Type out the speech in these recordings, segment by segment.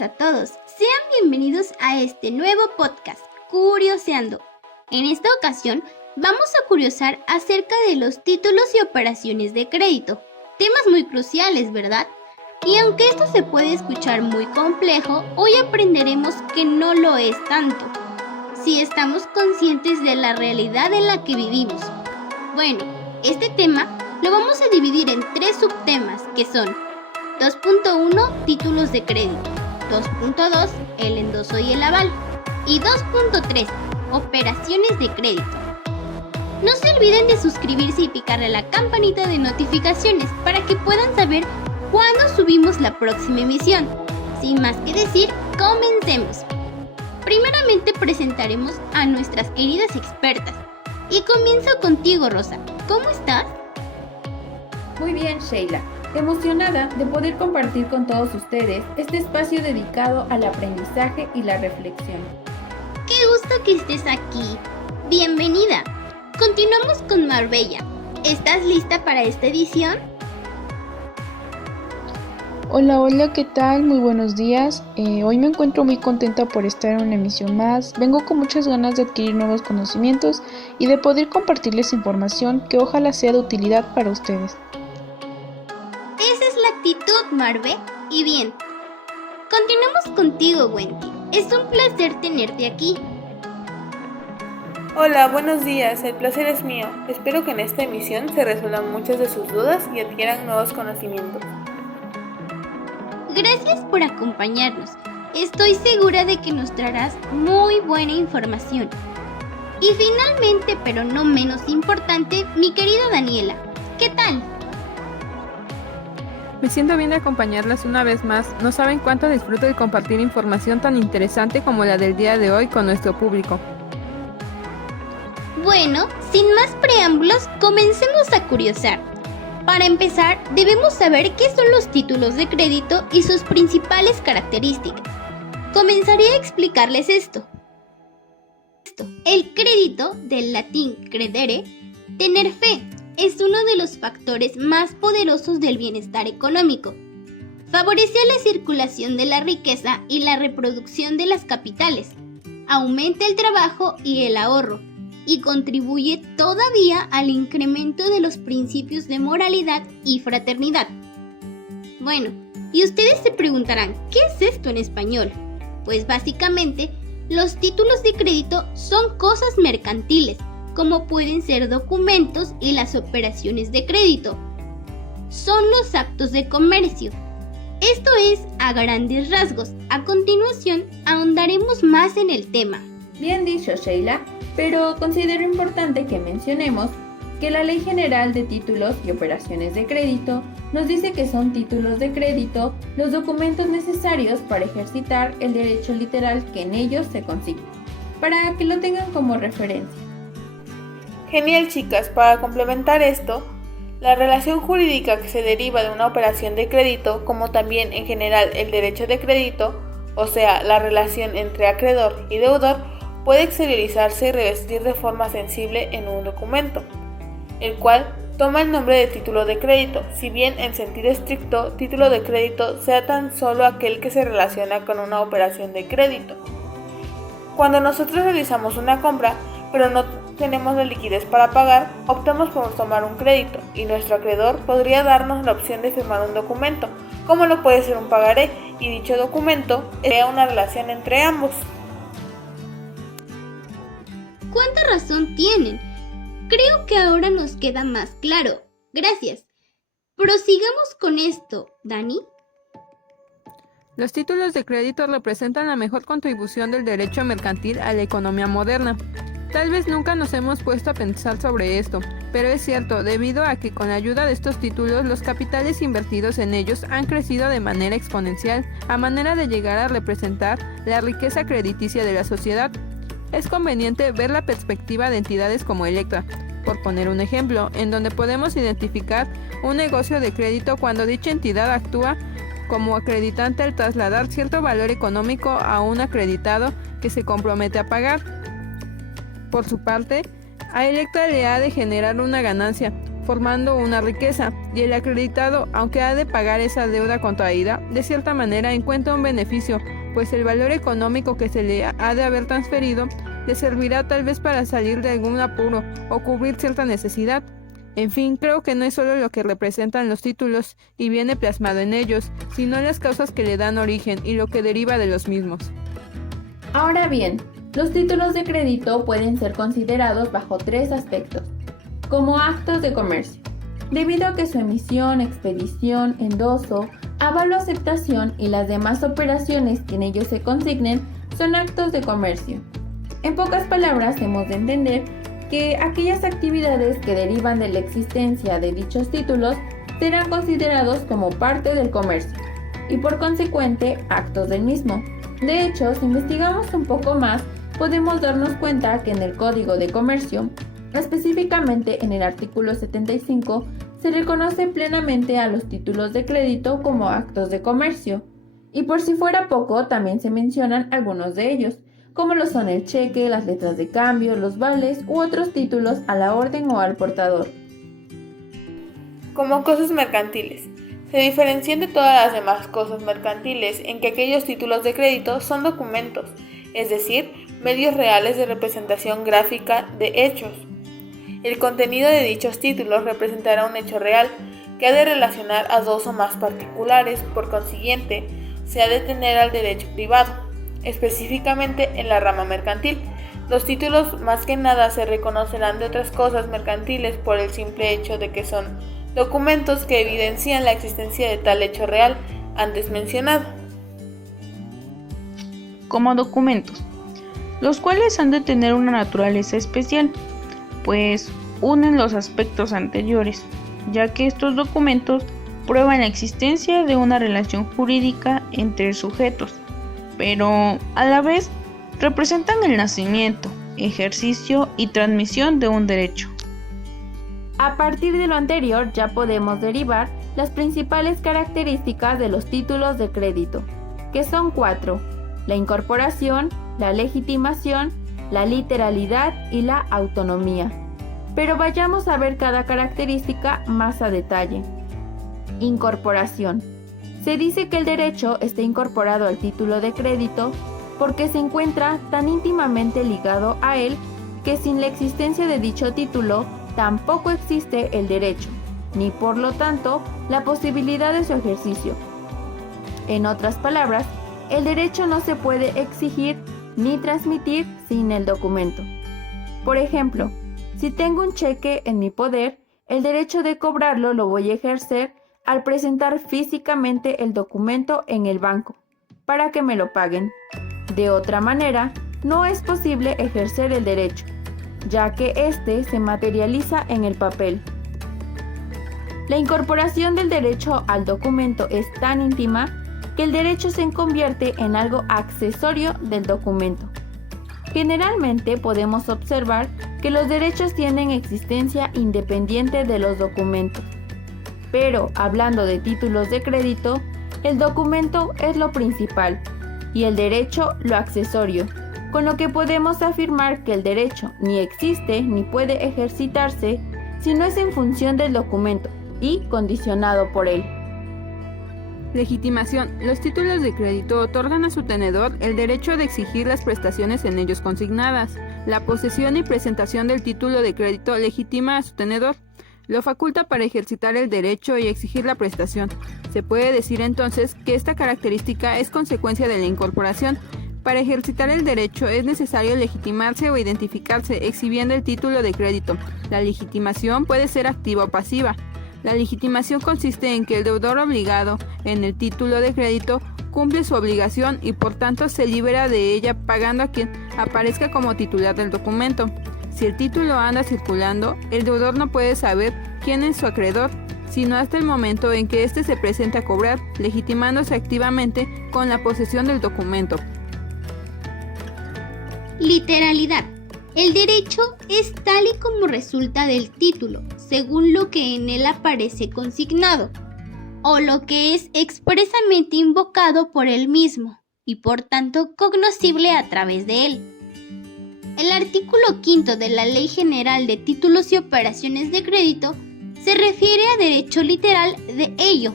días a todos. Sean bienvenidos a este nuevo podcast, Curioseando. En esta ocasión vamos a curiosar acerca de los títulos y operaciones de crédito. Temas muy cruciales, ¿verdad? Y aunque esto se puede escuchar muy complejo, hoy aprenderemos que no lo es tanto, si estamos conscientes de la realidad en la que vivimos. Bueno, este tema lo vamos a dividir en 3 subtemas que son 2.1 títulos de crédito, 2.2 el endoso y el aval y 2.3 operaciones de crédito. No se olviden de suscribirse y picarle a la campanita de notificaciones para que puedan saber cuándo subimos la próxima emisión. Sin más que decir, comencemos. Primeramente presentaremos a nuestras queridas expertas. Y comienzo contigo, Rosa. ¿Cómo estás? Muy bien, Sheila. Emocionada de poder compartir con todos ustedes este espacio dedicado al aprendizaje y la reflexión. ¡Qué gusto que estés aquí! ¡Bienvenida! Continuamos con Marbella. ¿Estás lista para esta edición? Hola, ¿qué tal? Muy buenos días. Hoy me encuentro muy contenta por estar en una emisión más. Vengo con muchas ganas de adquirir nuevos conocimientos y de poder compartirles información que ojalá sea de utilidad para ustedes. Esa es la actitud, Marve. Y bien, continuamos contigo, Wendy. Es un placer tenerte aquí. Hola, buenos días, el placer es mío. Espero que en esta emisión se resuelvan muchas de sus dudas y adquieran nuevos conocimientos. Gracias por acompañarnos. Estoy segura de que nos traerás muy buena información. Y finalmente, pero no menos importante, mi querida Daniela. ¿Qué tal? Me siento bien de acompañarlas una vez más. No saben cuánto disfruto de compartir información tan interesante como la del día de hoy con nuestro público. Bueno, sin más preámbulos, comencemos a curiosar. Para empezar, debemos saber qué son los títulos de crédito y sus principales características. Comenzaré a explicarles esto. El crédito, del latín credere, tener fe, es uno de los factores más poderosos del bienestar económico. Favorece la circulación de la riqueza y la reproducción de las capitales, aumenta el trabajo y el ahorro, y contribuye todavía al incremento de los principios de moralidad y fraternidad. Bueno, y ustedes se preguntarán, ¿qué es esto en español? Pues básicamente, los títulos de crédito son cosas mercantiles, como pueden ser documentos y las operaciones de crédito. Son los actos de comercio. Esto es a grandes rasgos. A continuación, ahondaremos más en el tema. Bien dicho, Sheila, pero considero importante que mencionemos que la Ley General de Títulos y Operaciones de Crédito nos dice que son títulos de crédito los documentos necesarios para ejercitar el derecho literal que en ellos se consigna, para que lo tengan como referencia. Genial, chicas, para complementar esto, la relación jurídica que se deriva de una operación de crédito, como también en general el derecho de crédito, o sea, la relación entre acreedor y deudor, puede exteriorizarse y revestir de forma sensible en un documento, el cual toma el nombre de título de crédito, si bien en sentido estricto, título de crédito sea tan solo aquel que se relaciona con una operación de crédito. Cuando nosotros realizamos una compra, pero no tenemos la liquidez para pagar, optamos por tomar un crédito y nuestro acreedor podría darnos la opción de firmar un documento, como lo puede ser un pagaré, y dicho documento crea una relación entre ambos. ¿Cuánta razón tienen? Creo que ahora nos queda más claro. Gracias. Prosigamos con esto, Dani. Los títulos de crédito representan la mejor contribución del derecho mercantil a la economía moderna. Tal vez nunca nos hemos puesto a pensar sobre esto, pero es cierto, debido a que con la ayuda de estos títulos los capitales invertidos en ellos han crecido de manera exponencial, a manera de llegar a representar la riqueza crediticia de la sociedad. Es conveniente ver la perspectiva de entidades como Electra, por poner un ejemplo, en donde podemos identificar un negocio de crédito cuando dicha entidad actúa como acreditante al trasladar cierto valor económico a un acreditado que se compromete a pagar. Por su parte, a Electra le ha de generar una ganancia, formando una riqueza, y el acreditado, aunque ha de pagar esa deuda contraída, de cierta manera encuentra un beneficio, pues el valor económico que se le ha de haber transferido le servirá tal vez para salir de algún apuro o cubrir cierta necesidad. En fin, creo que no es solo lo que representan los títulos y viene plasmado en ellos, sino las causas que le dan origen y lo que deriva de los mismos. Ahora bien, los títulos de crédito pueden ser considerados bajo 3 aspectos, como actos de comercio, debido a que su emisión, expedición, endoso, aval o aceptación y las demás operaciones que en ellos se consignen son actos de comercio. En pocas palabras, hemos de entender que aquellas actividades que derivan de la existencia de dichos títulos serán considerados como parte del comercio y por consecuente actos del mismo. De hecho, si investigamos un poco más, podemos darnos cuenta que en el Código de Comercio, específicamente en el artículo 75, se reconoce plenamente a los títulos de crédito como actos de comercio. Y por si fuera poco, también se mencionan algunos de ellos, como lo son el cheque, las letras de cambio, los vales u otros títulos a la orden o al portador. Como cosas mercantiles. Se diferencian de todas las demás cosas mercantiles en que aquellos títulos de crédito son documentos, es decir, medios reales de representación gráfica de hechos. El contenido de dichos títulos representará un hecho real que ha de relacionar a dos o más particulares, por consiguiente, se ha de tener al derecho privado. Específicamente en la rama mercantil, los títulos más que nada se reconocerán de otras cosas mercantiles por el simple hecho de que son documentos que evidencian la existencia de tal hecho real antes mencionado. Como documentos, los cuales han de tener una naturaleza especial, pues unen los aspectos anteriores, ya que estos documentos prueban la existencia de una relación jurídica entre sujetos, pero a la vez representan el nacimiento, ejercicio y transmisión de un derecho. A partir de lo anterior ya podemos derivar las principales características de los títulos de crédito, que son 4: la incorporación, la legitimación, la literalidad y la autonomía. Pero vayamos a ver cada característica más a detalle. Incorporación. Se dice que el derecho está incorporado al título de crédito porque se encuentra tan íntimamente ligado a él que sin la existencia de dicho título tampoco existe el derecho, ni por lo tanto la posibilidad de su ejercicio. En otras palabras, el derecho no se puede exigir ni transmitir sin el documento. Por ejemplo, si tengo un cheque en mi poder, el derecho de cobrarlo lo voy a ejercer al presentar físicamente el documento en el banco para que me lo paguen. De otra manera, no es posible ejercer el derecho, ya que éste se materializa en el papel. La incorporación del derecho al documento es tan íntima que el derecho se convierte en algo accesorio del documento. Generalmente podemos observar que los derechos tienen existencia independiente de los documentos. Pero hablando de títulos de crédito, el documento es lo principal y el derecho lo accesorio, con lo que podemos afirmar que el derecho ni existe ni puede ejercitarse si no es en función del documento y condicionado por él. Legitimación. Los títulos de crédito otorgan a su tenedor el derecho de exigir las prestaciones en ellos consignadas. La posesión y presentación del título de crédito legitima a su tenedor. Lo faculta para ejercitar el derecho y exigir la prestación. Se puede decir entonces que esta característica es consecuencia de la incorporación. Para ejercitar el derecho es necesario legitimarse o identificarse exhibiendo el título de crédito. La legitimación puede ser activa o pasiva. La legitimación consiste en que el deudor obligado en el título de crédito cumple su obligación y por tanto se libera de ella pagando a quien aparezca como titular del documento. Si el título anda circulando, el deudor no puede saber quién es su acreedor, sino hasta el momento en que éste se presenta a cobrar, legitimándose activamente con la posesión del documento. Literalidad. El derecho es tal y como resulta del título, según lo que en él aparece consignado, o lo que es expresamente invocado por él mismo, y por tanto cognoscible a través de él. El artículo 5 de la Ley General de Títulos y Operaciones de Crédito se refiere a derecho literal de ello.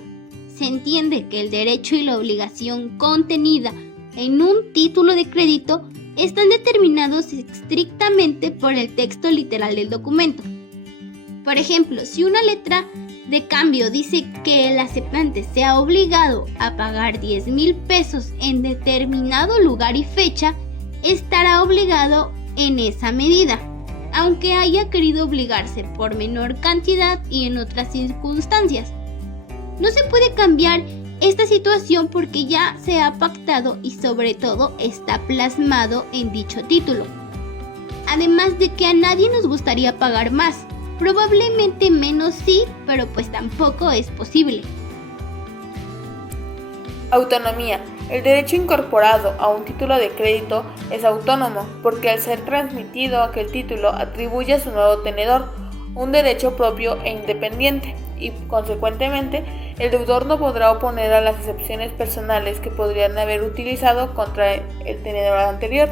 Se entiende que el derecho y la obligación contenida en un título de crédito están determinados estrictamente por el texto literal del documento. Por ejemplo, si una letra de cambio dice que el aceptante sea obligado a pagar 10,000 pesos en determinado lugar y fecha, estará obligado en esa medida, aunque haya querido obligarse por menor cantidad y en otras circunstancias. No se puede cambiar esta situación porque ya se ha pactado y sobre todo está plasmado en dicho título. Además de que a nadie nos gustaría pagar más, probablemente menos sí, pero pues tampoco es posible. Autonomía. El derecho incorporado a un título de crédito es autónomo porque al ser transmitido aquel título atribuye a su nuevo tenedor un derecho propio e independiente y, consecuentemente, el deudor no podrá oponer a las excepciones personales que podrían haber utilizado contra el tenedor anterior.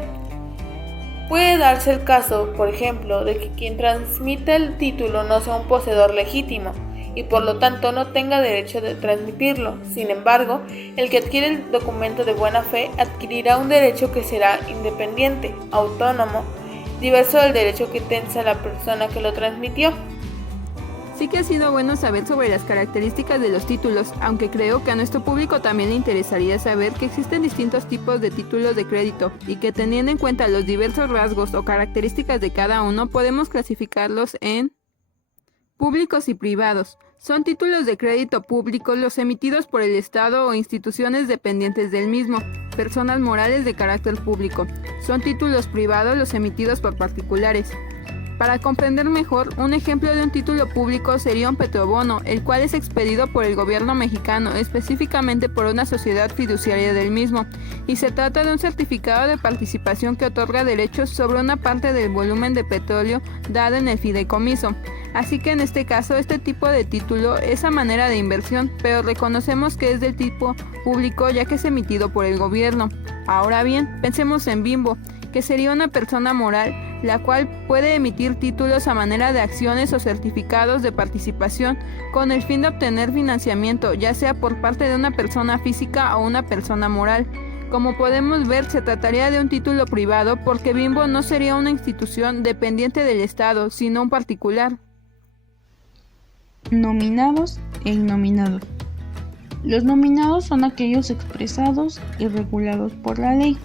Puede darse el caso, por ejemplo, de que quien transmite el título no sea un poseedor legítimo y por lo tanto no tenga derecho de transmitirlo. Sin embargo, el que adquiere el documento de buena fe adquirirá un derecho que será independiente, autónomo, diverso del derecho que tenga la persona que lo transmitió. Sí que ha sido bueno saber sobre las características de los títulos, aunque creo que a nuestro público también le interesaría saber que existen distintos tipos de títulos de crédito y que teniendo en cuenta los diversos rasgos o características de cada uno, podemos clasificarlos en públicos y privados. Son títulos de crédito públicos los emitidos por el Estado o instituciones dependientes del mismo, personas morales de carácter público. Son títulos privados los emitidos por particulares. Para comprender mejor, un ejemplo de un título público sería un petrobono, el cual es expedido por el gobierno mexicano, específicamente por una sociedad fiduciaria del mismo, y se trata de un certificado de participación que otorga derechos sobre una parte del volumen de petróleo dado en el fideicomiso. Así que en este caso, este tipo de título es a manera de inversión, pero reconocemos que es del tipo público ya que es emitido por el gobierno. Ahora bien, pensemos en Bimbo, que sería una persona moral, la cual puede emitir títulos a manera de acciones o certificados de participación con el fin de obtener financiamiento, ya sea por parte de una persona física o una persona moral. Como podemos ver, se trataría de un título privado porque Bimbo no sería una institución dependiente del Estado, sino un particular. Nominados e innominados. Los nominados son aquellos expresados y regulados por la ley.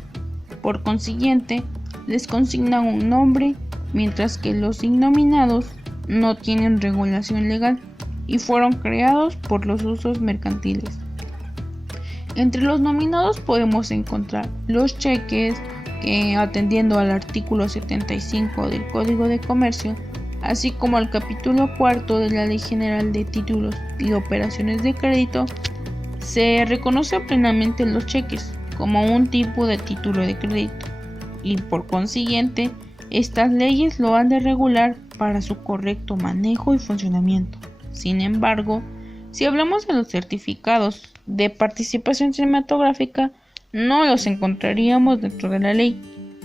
Por consiguiente, les consignan un nombre, mientras que los innominados no tienen regulación legal y fueron creados por los usos mercantiles. Entre los nominados podemos encontrar los cheques, que atendiendo al artículo 75 del Código de Comercio, así como al capítulo 4 de la Ley General de Títulos y Operaciones de Crédito, se reconoce plenamente los cheques como un tipo de título de crédito y por consiguiente estas leyes lo han de regular para su correcto manejo y funcionamiento. Sin embargo, si hablamos de los certificados de participación cinematográfica, no los encontraríamos dentro de la ley,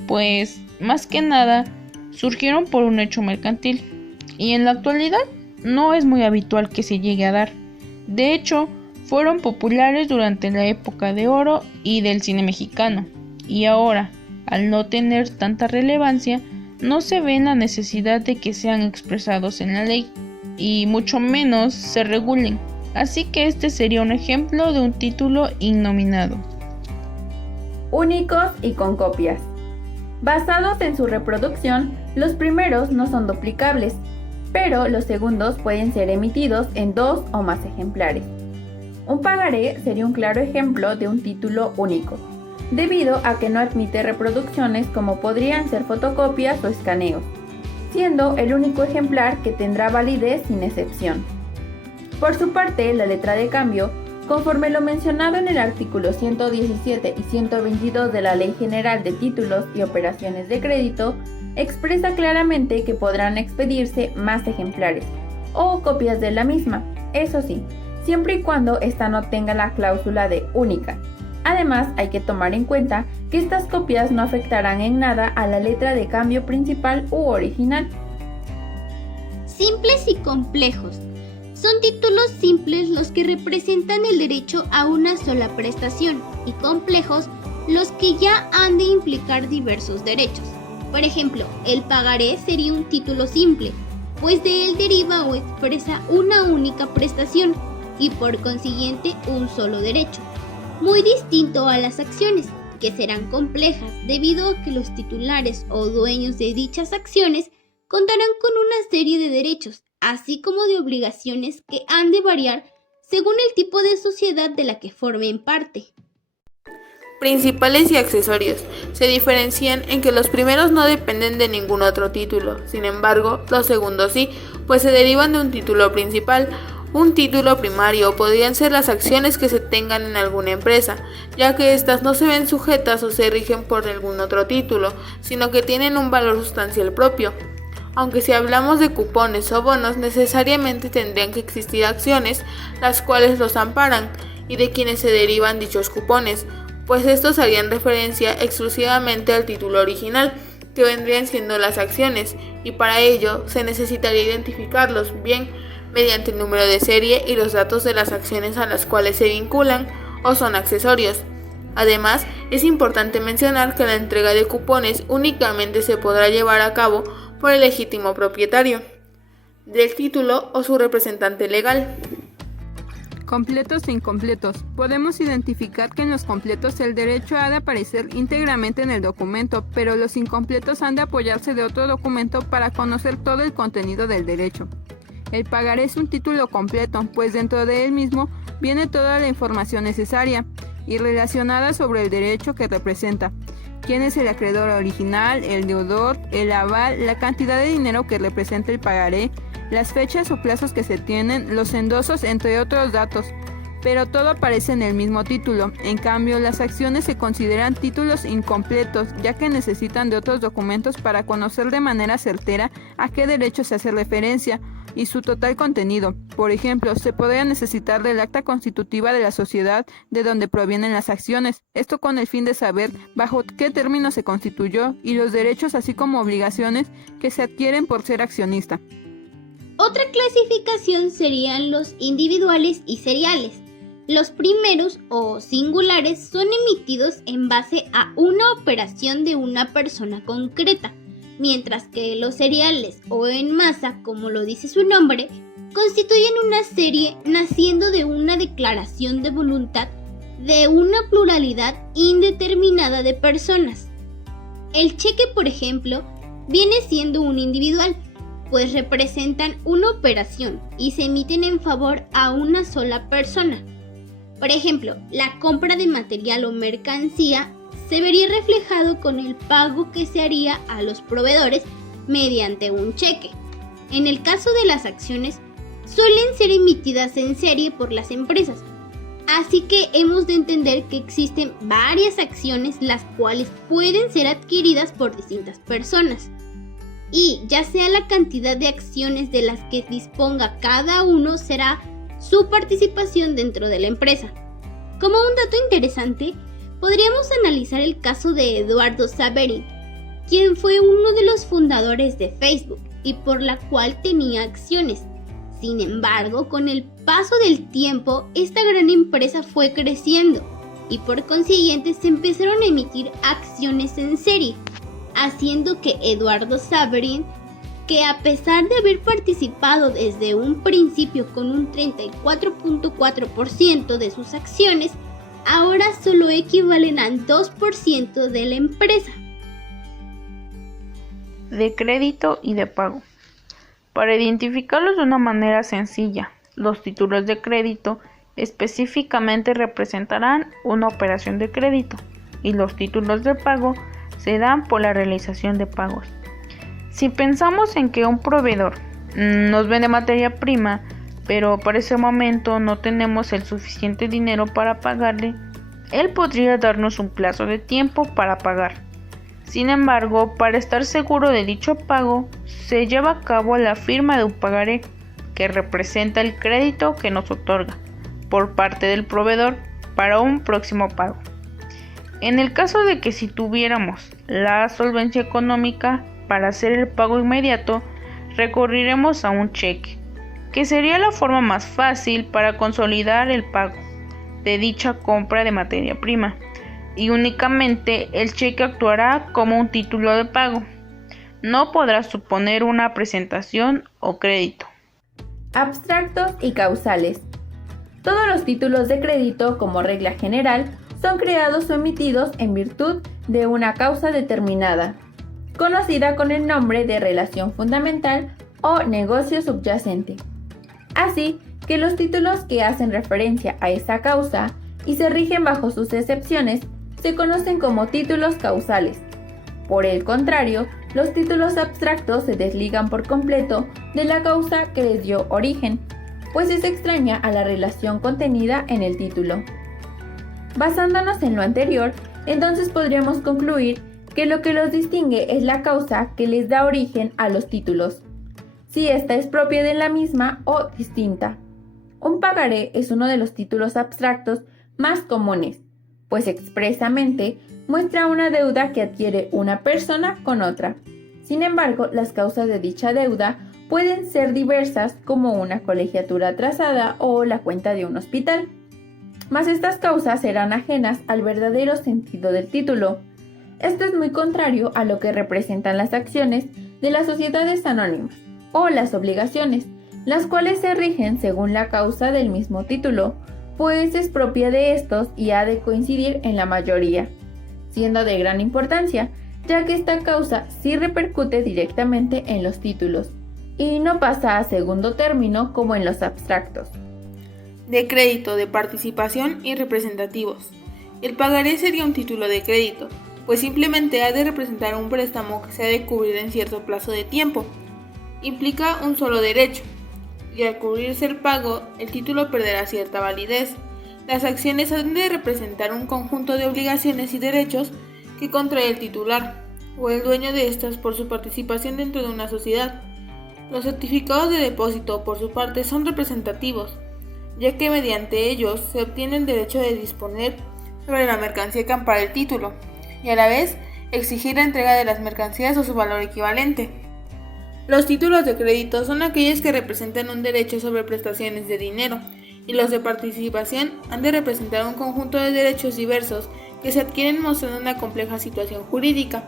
pues más que nada surgieron por un hecho mercantil y en la actualidad no es muy habitual que se llegue a dar. De hecho, fueron populares durante la época de oro y del cine mexicano, y ahora, al no tener tanta relevancia, no se ve la necesidad de que sean expresados en la ley, y mucho menos se regulen. Así que este sería un ejemplo de un título innominado. Únicos y con copias. Basados en su reproducción, los primeros no son duplicables, pero los segundos pueden ser emitidos en 2 o más ejemplares. Un pagaré sería un claro ejemplo de un título único, debido a que no admite reproducciones como podrían ser fotocopias o escaneos, siendo el único ejemplar que tendrá validez sin excepción. Por su parte, la letra de cambio, conforme lo mencionado en el artículo 117 y 122 de la Ley General de Títulos y Operaciones de Crédito, expresa claramente que podrán expedirse más ejemplares o copias de la misma, eso sí, siempre y cuando ésta no tenga la cláusula de única. Además, hay que tomar en cuenta que estas copias no afectarán en nada a la letra de cambio principal u original. Simples y complejos. Son títulos simples los que representan el derecho a una sola prestación y complejos los que ya han de implicar diversos derechos. Por ejemplo, el pagaré sería un título simple, pues de él deriva o expresa una única prestación y por consiguiente un solo derecho, muy distinto a las acciones, que serán complejas debido a que los titulares o dueños de dichas acciones contarán con una serie de derechos, así como de obligaciones que han de variar según el tipo de sociedad de la que formen parte. Principales y accesorios. Se diferencian en que los primeros no dependen de ningún otro título, sin embargo, los segundos sí, pues se derivan de un título principal. Un título primario podrían ser las acciones que se tengan en alguna empresa, ya que éstas no se ven sujetas o se rigen por algún otro título, sino que tienen un valor sustancial propio. Aunque si hablamos de cupones o bonos, necesariamente tendrían que existir acciones, las cuales los amparan, y de quienes se derivan dichos cupones, pues estos harían referencia exclusivamente al título original, que vendrían siendo las acciones, y para ello se necesitaría identificarlos bien mediante el número de serie y los datos de las acciones a las cuales se vinculan o son accesorios. Además, es importante mencionar que la entrega de cupones únicamente se podrá llevar a cabo por el legítimo propietario del título o su representante legal. Completos e incompletos. Podemos identificar que en los completos el derecho ha de aparecer íntegramente en el documento, pero los incompletos han de apoyarse de otro documento para conocer todo el contenido del derecho. El pagaré es un título completo, pues dentro de él mismo viene toda la información necesaria y relacionada sobre el derecho que representa. Quién es el acreedor original, el deudor, el aval, la cantidad de dinero que representa el pagaré, las fechas o plazos que se tienen, los endosos, entre otros datos. Pero todo aparece en el mismo título. En cambio, las acciones se consideran títulos incompletos, ya que necesitan de otros documentos para conocer de manera certera a qué derecho se hace referencia y su total contenido. Por ejemplo, se podría necesitar del acta constitutiva de la sociedad de donde provienen las acciones, esto con el fin de saber bajo qué término se constituyó y los derechos así como obligaciones que se adquieren por ser accionista. Otra clasificación serían los individuales y seriales. Los primeros o singulares son emitidos en base a una operación de una persona concreta, mientras que los seriales o en masa, como lo dice su nombre, constituyen una serie naciendo de una declaración de voluntad de una pluralidad indeterminada de personas. El cheque, por ejemplo, viene siendo un individual, pues representan una operación y se emiten en favor a una sola persona. Por ejemplo, la compra de material o mercancía se vería reflejado con el pago que se haría a los proveedores mediante un cheque. En el caso de las acciones, suelen ser emitidas en serie por las empresas, así que hemos de entender que existen varias acciones las cuales pueden ser adquiridas por distintas personas. Y ya sea la cantidad de acciones de las que disponga cada uno será su participación dentro de la empresa. Como un dato interesante, podríamos analizar el caso de Eduardo Saverin, quien fue uno de los fundadores de Facebook y por la cual tenía acciones. Sin embargo, con el paso del tiempo, esta gran empresa fue creciendo y por consiguiente se empezaron a emitir acciones en serie, haciendo que Eduardo Saverin, que a pesar de haber participado desde un principio con un 34.4% de sus acciones, ahora solo equivalen al 2% de la empresa. De crédito y de pago. Para identificarlos de una manera sencilla, los títulos de crédito específicamente representarán una operación de crédito y los títulos de pago se dan por la realización de pagos. Si pensamos en que un proveedor nos vende materia prima, pero para ese momento no tenemos el suficiente dinero para pagarle, él podría darnos un plazo de tiempo para pagar. Sin embargo, para estar seguro de dicho pago, se lleva a cabo la firma de un pagaré, que representa el crédito que nos otorga por parte del proveedor para un próximo pago. En el caso de que si tuviéramos la solvencia económica para hacer el pago inmediato, recurriremos a un cheque, que sería la forma más fácil para consolidar el pago de dicha compra de materia prima, y únicamente el cheque actuará como un título de pago. No podrá suponer una presentación o crédito. Abstractos y causales. Todos los títulos de crédito, como regla general, son creados o emitidos en virtud de una causa determinada, conocida con el nombre de relación fundamental o negocio subyacente. Así que los títulos que hacen referencia a esa causa y se rigen bajo sus excepciones se conocen como títulos causales. Por el contrario, los títulos abstractos se desligan por completo de la causa que les dio origen, pues es extraña a la relación contenida en el título. Basándonos en lo anterior, entonces podríamos concluir que lo que los distingue es la causa que les da origen a los títulos, si ésta es propia de la misma o distinta. Un pagaré es uno de los títulos abstractos más comunes, pues expresamente muestra una deuda que adquiere una persona con otra. Sin embargo, las causas de dicha deuda pueden ser diversas, como una colegiatura atrasada o la cuenta de un hospital. Mas estas causas serán ajenas al verdadero sentido del título. Esto es muy contrario a lo que representan las acciones de las sociedades anónimas o las obligaciones, las cuales se rigen según la causa del mismo título, pues es propia de estos y ha de coincidir en la mayoría, siendo de gran importancia, ya que esta causa sí repercute directamente en los títulos y no pasa a segundo término como en los abstractos. De crédito, de participación y representativos. El pagaré sería un título de crédito, pues simplemente ha de representar un préstamo que se ha de cubrir en cierto plazo de tiempo. Implica un solo derecho, y al cubrirse el pago, el título perderá cierta validez. Las acciones han de representar un conjunto de obligaciones y derechos que contrae el titular o el dueño de estas por su participación dentro de una sociedad. Los certificados de depósito, por su parte, son representativos, ya que mediante ellos se obtiene el derecho de disponer sobre la mercancía que ampara el título, y a la vez exigir la entrega de las mercancías o su valor equivalente. Los títulos de crédito son aquellos que representan un derecho sobre prestaciones de dinero, y los de participación han de representar un conjunto de derechos diversos que se adquieren mostrando una compleja situación jurídica.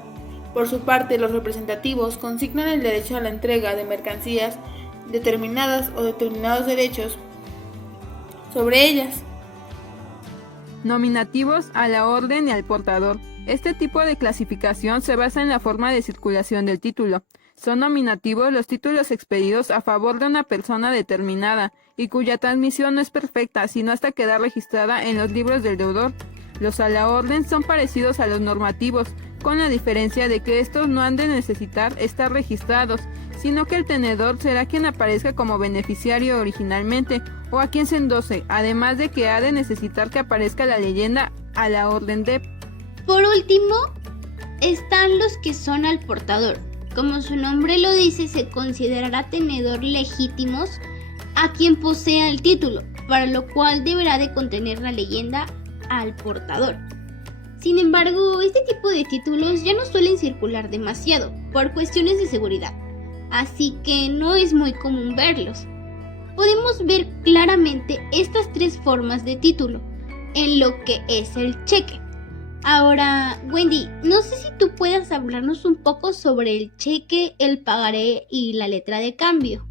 Por su parte, los representativos consignan el derecho a la entrega de mercancías determinadas o determinados derechos sobre ellas. Nominativos a la orden y al portador. Este tipo de clasificación se basa en la forma de circulación del título. Son nominativos los títulos expedidos a favor de una persona determinada y cuya transmisión no es perfecta sino hasta quedar registrada en los libros del deudor. Los a la orden son parecidos a los normativos, con la diferencia de que estos no han de necesitar estar registrados, sino que el tenedor será quien aparezca como beneficiario originalmente o a quien se endose, además de que ha de necesitar que aparezca la leyenda a la orden de. Por último, están los que son al portador. Como su nombre lo dice, se considerará tenedor legítimos a quien posea el título, para lo cual deberá de contener la leyenda al portador. Sin embargo, este tipo de títulos ya no suelen circular demasiado por cuestiones de seguridad, así que no es muy común verlos. Podemos ver claramente estas tres formas de título en lo que es el cheque. Ahora, Wendy, no sé si tú puedas hablarnos un poco sobre el cheque, el pagaré y la letra de cambio.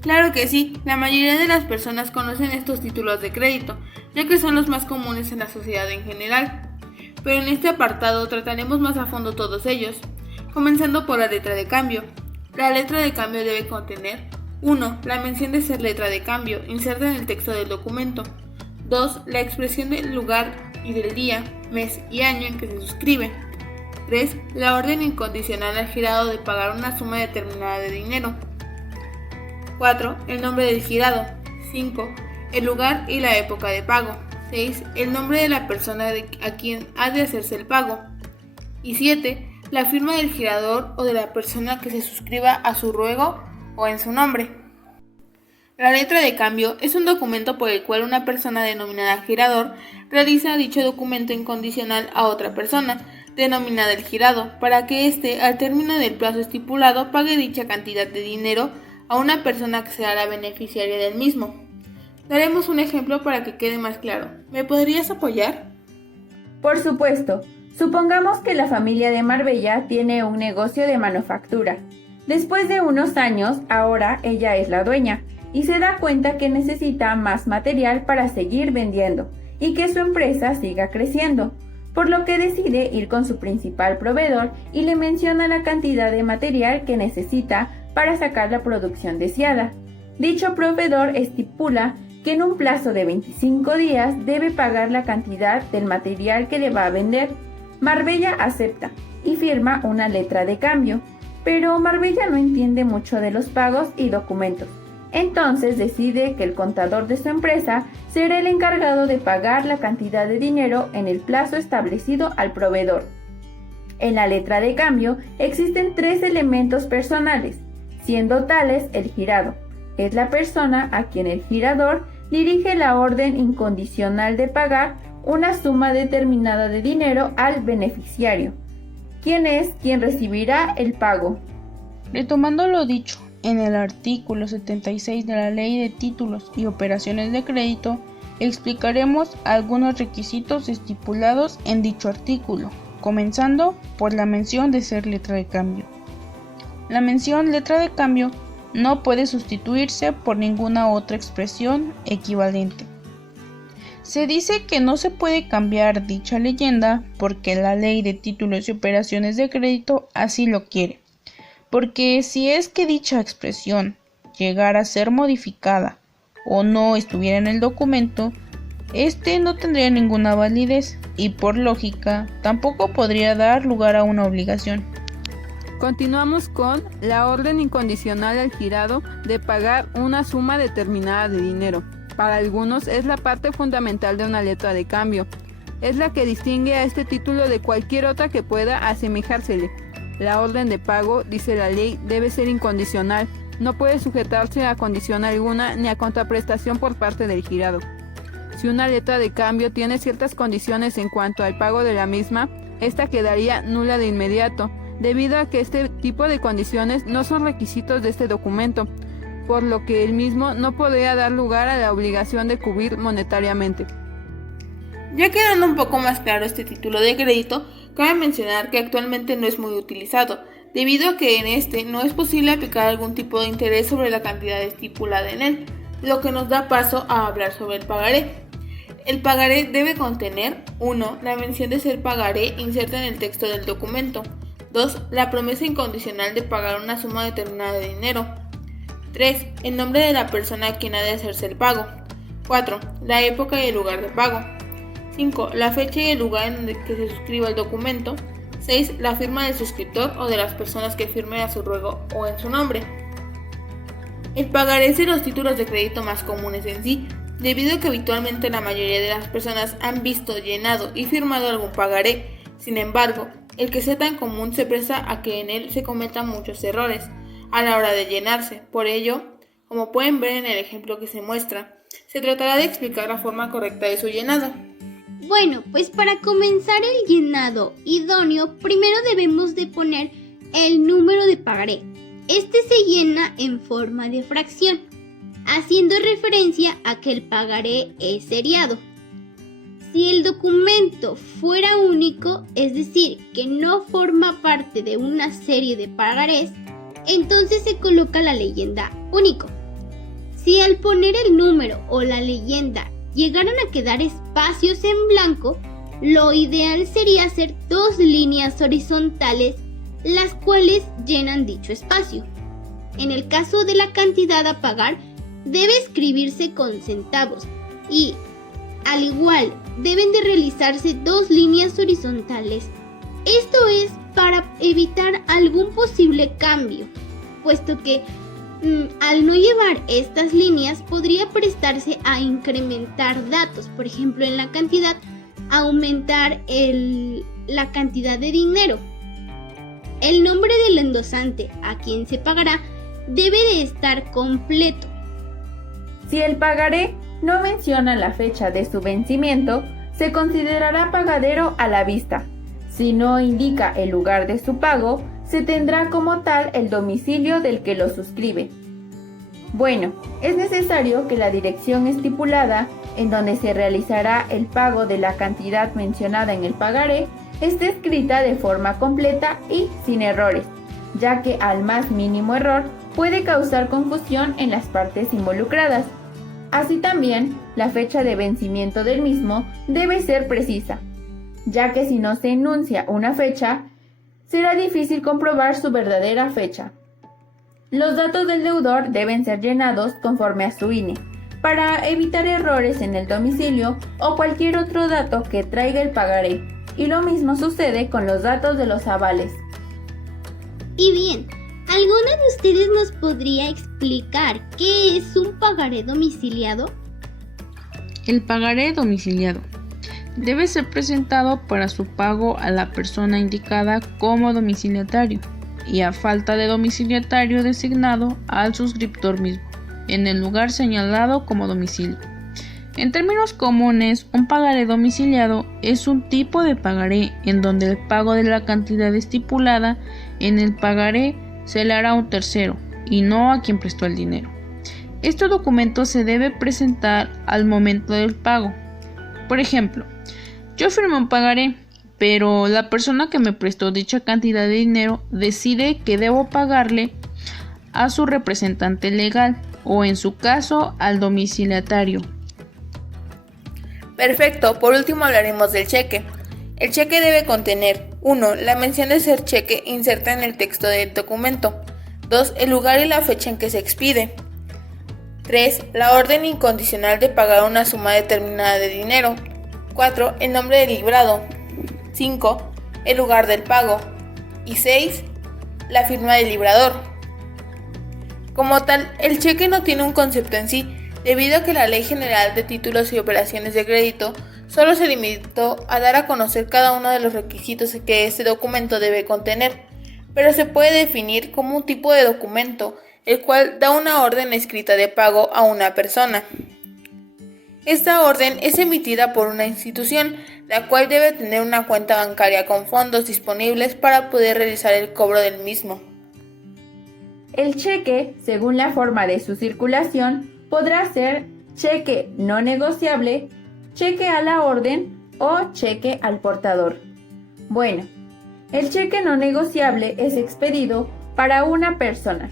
Claro que sí, la mayoría de las personas conocen estos títulos de crédito, ya que son los más comunes en la sociedad en general. Pero en este apartado trataremos más a fondo todos ellos, comenzando por la letra de cambio. La letra de cambio debe contener 1. La mención de ser letra de cambio, inserta en el texto del documento. 2. La expresión del lugar y del día, mes y año en que se suscribe. 3. La orden incondicional al girado de pagar una suma determinada de dinero. 4. El nombre del girado. 5. El lugar y la época de pago. 6. El nombre de la persona a quien ha de hacerse el pago. Y 7. La firma del girador o de la persona que se suscriba a su ruego o en su nombre. La letra de cambio es un documento por el cual una persona denominada girador realiza dicho documento incondicional a otra persona, denominada el girado, para que éste, al término del plazo estipulado, pague dicha cantidad de dinero a una persona que será la beneficiaria del mismo. Daremos un ejemplo para que quede más claro. ¿Me podrías apoyar? Por supuesto. Supongamos que la familia de Marbella tiene un negocio de manufactura. Después de unos años, ahora ella es la dueña y se da cuenta que necesita más material para seguir vendiendo y que su empresa siga creciendo, por lo que decide ir con su principal proveedor y le menciona la cantidad de material que necesita para sacar la producción deseada. Dicho proveedor estipula que en un plazo de 25 días debe pagar la cantidad del material que le va a vender. Marbella acepta y firma una letra de cambio, pero Marbella no entiende mucho de los pagos y documentos. Entonces decide que el contador de su empresa será el encargado de pagar la cantidad de dinero en el plazo establecido al proveedor. En la letra de cambio existen 3 elementos personales, siendo tales el girado. Es la persona a quien el girador dirige la orden incondicional de pagar una suma determinada de dinero al beneficiario, quien es quien recibirá el pago. Retomando lo dicho en el artículo 76 de la Ley de Títulos y Operaciones de Crédito, explicaremos algunos requisitos estipulados en dicho artículo, comenzando por la mención de ser letra de cambio. La mención letra de cambio no puede sustituirse por ninguna otra expresión equivalente. Se dice que no se puede cambiar dicha leyenda porque la Ley de Títulos y Operaciones de Crédito así lo quiere, porque si es que dicha expresión llegara a ser modificada o no estuviera en el documento, este no tendría ninguna validez y por lógica tampoco podría dar lugar a una obligación. Continuamos con la orden incondicional al girado de pagar una suma determinada de dinero. Para algunos es la parte fundamental de una letra de cambio. Es la que distingue a este título de cualquier otra que pueda asemejársele. La orden de pago, dice la ley, debe ser incondicional. No puede sujetarse a condición alguna ni a contraprestación por parte del girado. Si una letra de cambio tiene ciertas condiciones en cuanto al pago de la misma, esta quedaría nula de inmediato, debido a que este tipo de condiciones no son requisitos de este documento, por lo que el mismo no podría dar lugar a la obligación de cubrir monetariamente. Ya quedando un poco más claro este título de crédito, cabe mencionar que actualmente no es muy utilizado, debido a que en este no es posible aplicar algún tipo de interés sobre la cantidad estipulada en él, lo que nos da paso a hablar sobre el pagaré. El pagaré debe contener 1. La mención de ser pagaré inserta en el texto del documento. 2. La promesa incondicional de pagar una suma determinada de dinero. 3. El nombre de la persona a quien ha de hacerse el pago. 4. La época y el lugar de pago. 5. La fecha y el lugar en el que se suscriba el documento. 6. La firma del suscriptor o de las personas que firmen a su ruego o en su nombre. El pagaré es de los títulos de crédito más comunes en sí, debido a que habitualmente la mayoría de las personas han visto, llenado y firmado algún pagaré. Sin embargo, el que sea tan común se presta a que en él se cometan muchos errores a la hora de llenarse. Por ello, como pueden ver en el ejemplo que se muestra, se tratará de explicar la forma correcta de su llenado. Bueno, pues para comenzar el llenado idóneo, primero debemos de poner el número de pagaré. Este se llena en forma de fracción, haciendo referencia a que el pagaré es seriado. Si el documento fuera único, es decir, que no forma parte de una serie de pagarés, entonces se coloca la leyenda único. Si al poner el número o la leyenda llegaran a quedar espacios en blanco, lo ideal sería hacer 2 líneas horizontales, las cuales llenan dicho espacio. En el caso de la cantidad a pagar, debe escribirse con centavos y, al igual, deben de realizarse 2 líneas horizontales. Esto es para evitar algún posible cambio, puesto que al no llevar estas líneas podría prestarse a incrementar datos, por ejemplo en la cantidad, aumentar la cantidad de dinero. El nombre del endosante a quien se pagará debe de estar completo. Si el pagaré no menciona la fecha de su vencimiento, se considerará pagadero a la vista. Si no indica el lugar de su pago, se tendrá como tal el domicilio del que lo suscribe. Bueno, es necesario que la dirección estipulada en donde se realizará el pago de la cantidad mencionada en el pagaré esté escrita de forma completa y sin errores, ya que al más mínimo error puede causar confusión en las partes involucradas. Así también, la fecha de vencimiento del mismo debe ser precisa, ya que si no se enuncia una fecha, será difícil comprobar su verdadera fecha. Los datos del deudor deben ser llenados conforme a su INE, para evitar errores en el domicilio o cualquier otro dato que traiga el pagaré, y lo mismo sucede con los datos de los avales. Y bien, ¿alguna de ustedes nos podría explicar qué es un pagaré domiciliado? El pagaré domiciliado debe ser presentado para su pago a la persona indicada como domiciliatario y a falta de domiciliatario designado al suscriptor mismo, en el lugar señalado como domicilio. En términos comunes, un pagaré domiciliado es un tipo de pagaré en donde el pago de la cantidad estipulada en el pagaré se le hará a un tercero y no a quien prestó el dinero. Este documento se debe presentar al momento del pago. Por ejemplo, yo firmé un pagaré, pero la persona que me prestó dicha cantidad de dinero decide que debo pagarle a su representante legal o, en su caso, al domiciliatario. Perfecto, por último hablaremos del cheque. El cheque debe contener 1. La mención de ser cheque inserta en el texto del documento. 2. El lugar y la fecha en que se expide. 3. La orden incondicional de pagar una suma determinada de dinero. 4. El nombre del librado. 5. El lugar del pago. Y 6. La firma del librador. Como tal, el cheque no tiene un concepto en sí, debido a que la Ley General de Títulos y Operaciones de Crédito solo se limitó a dar a conocer cada uno de los requisitos que este documento debe contener, pero se puede definir como un tipo de documento, el cual da una orden escrita de pago a una persona. Esta orden es emitida por una institución, la cual debe tener una cuenta bancaria con fondos disponibles para poder realizar el cobro del mismo. El cheque, según la forma de su circulación, podrá ser cheque no negociable, cheque a la orden o cheque al portador. Bueno, el cheque no negociable es expedido para una persona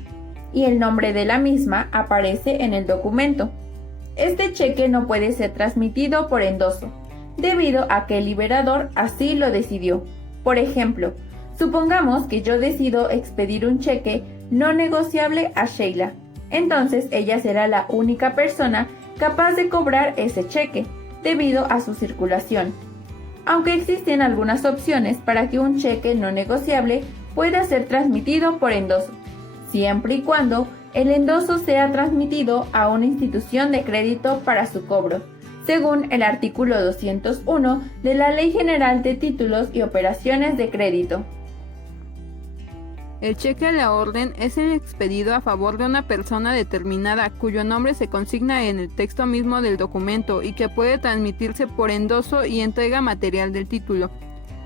y el nombre de la misma aparece en el documento. Este cheque no puede ser transmitido por endoso, debido a que el liberador así lo decidió. Por ejemplo, supongamos que yo decido expedir un cheque no negociable a Sheila. Entonces ella será la única persona capaz de cobrar ese cheque, debido a su circulación. Aunque existen algunas opciones para que un cheque no negociable pueda ser transmitido por endoso, siempre y cuando el endoso sea transmitido a una institución de crédito para su cobro, según el artículo 201 de la Ley General de Títulos y Operaciones de Crédito. El cheque a la orden es el expedido a favor de una persona determinada cuyo nombre se consigna en el texto mismo del documento y que puede transmitirse por endoso y entrega material del título.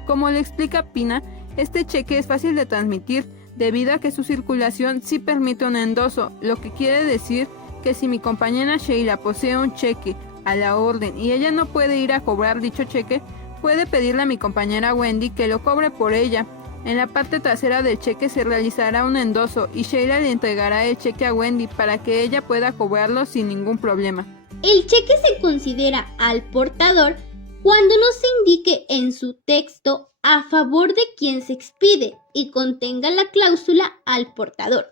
Como le explica Pina, este cheque es fácil de transmitir debido a que su circulación sí permite un endoso, lo que quiere decir que si mi compañera Sheila posee un cheque a la orden y ella no puede ir a cobrar dicho cheque, puede pedirle a mi compañera Wendy que lo cobre por ella. En la parte trasera del cheque se realizará un endoso y Sheila le entregará el cheque a Wendy para que ella pueda cobrarlo sin ningún problema. El cheque se considera al portador cuando no se indique en su texto a favor de quien se expide y contenga la cláusula al portador.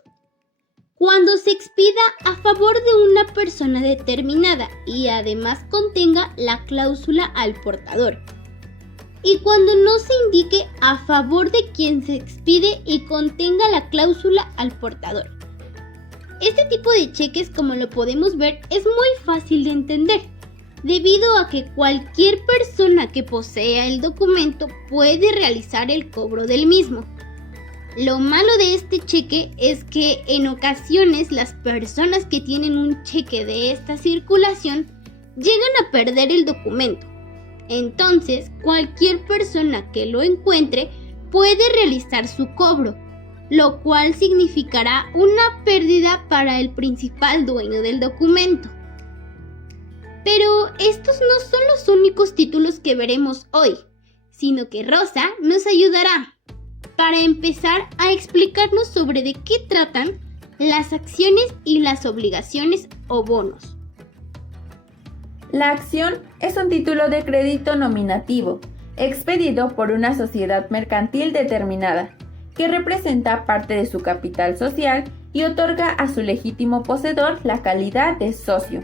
Cuando se expida a favor de una persona determinada y además contenga la cláusula al portador. Y cuando no se indique a favor de quien se expide y contenga la cláusula al portador. Este tipo de cheques, como lo podemos ver, es muy fácil de entender, debido a que cualquier persona que posea el documento puede realizar el cobro del mismo. Lo malo de este cheque es que en ocasiones las personas que tienen un cheque de esta circulación llegan a perder el documento. Entonces, cualquier persona que lo encuentre puede realizar su cobro. lo cual significará una pérdida para el principal dueño del documento. Pero estos no son los únicos títulos que veremos hoy, sino que Rosa nos ayudará para empezar a explicarnos sobre de qué tratan las acciones y las obligaciones o bonos. La acción es un título de crédito nominativo, expedido por una sociedad mercantil determinada, que representa parte de su capital social y otorga a su legítimo poseedor la calidad de socio.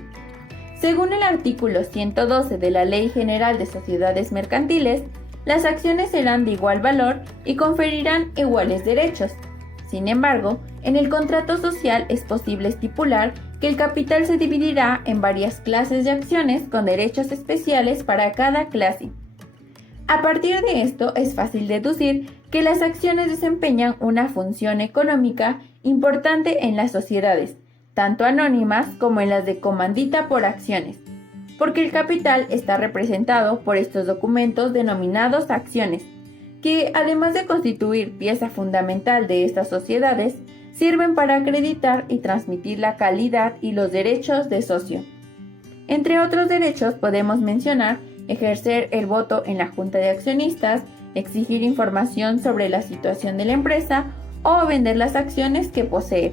Según el artículo 112 de la Ley General de Sociedades Mercantiles, las acciones serán de igual valor y conferirán iguales derechos. Sin embargo, en el contrato social es posible estipular que el capital se dividirá en varias clases de acciones con derechos especiales para cada clase. A partir de esto es fácil deducir que las acciones desempeñan una función económica importante en las sociedades, tanto anónimas como en las de comandita por acciones, porque el capital está representado por estos documentos denominados acciones, que además de constituir pieza fundamental de estas sociedades, sirven para acreditar y transmitir la calidad y los derechos de socio. Entre otros derechos podemos mencionar ejercer el voto en la junta de accionistas, exigir información sobre la situación de la empresa o vender las acciones que posee.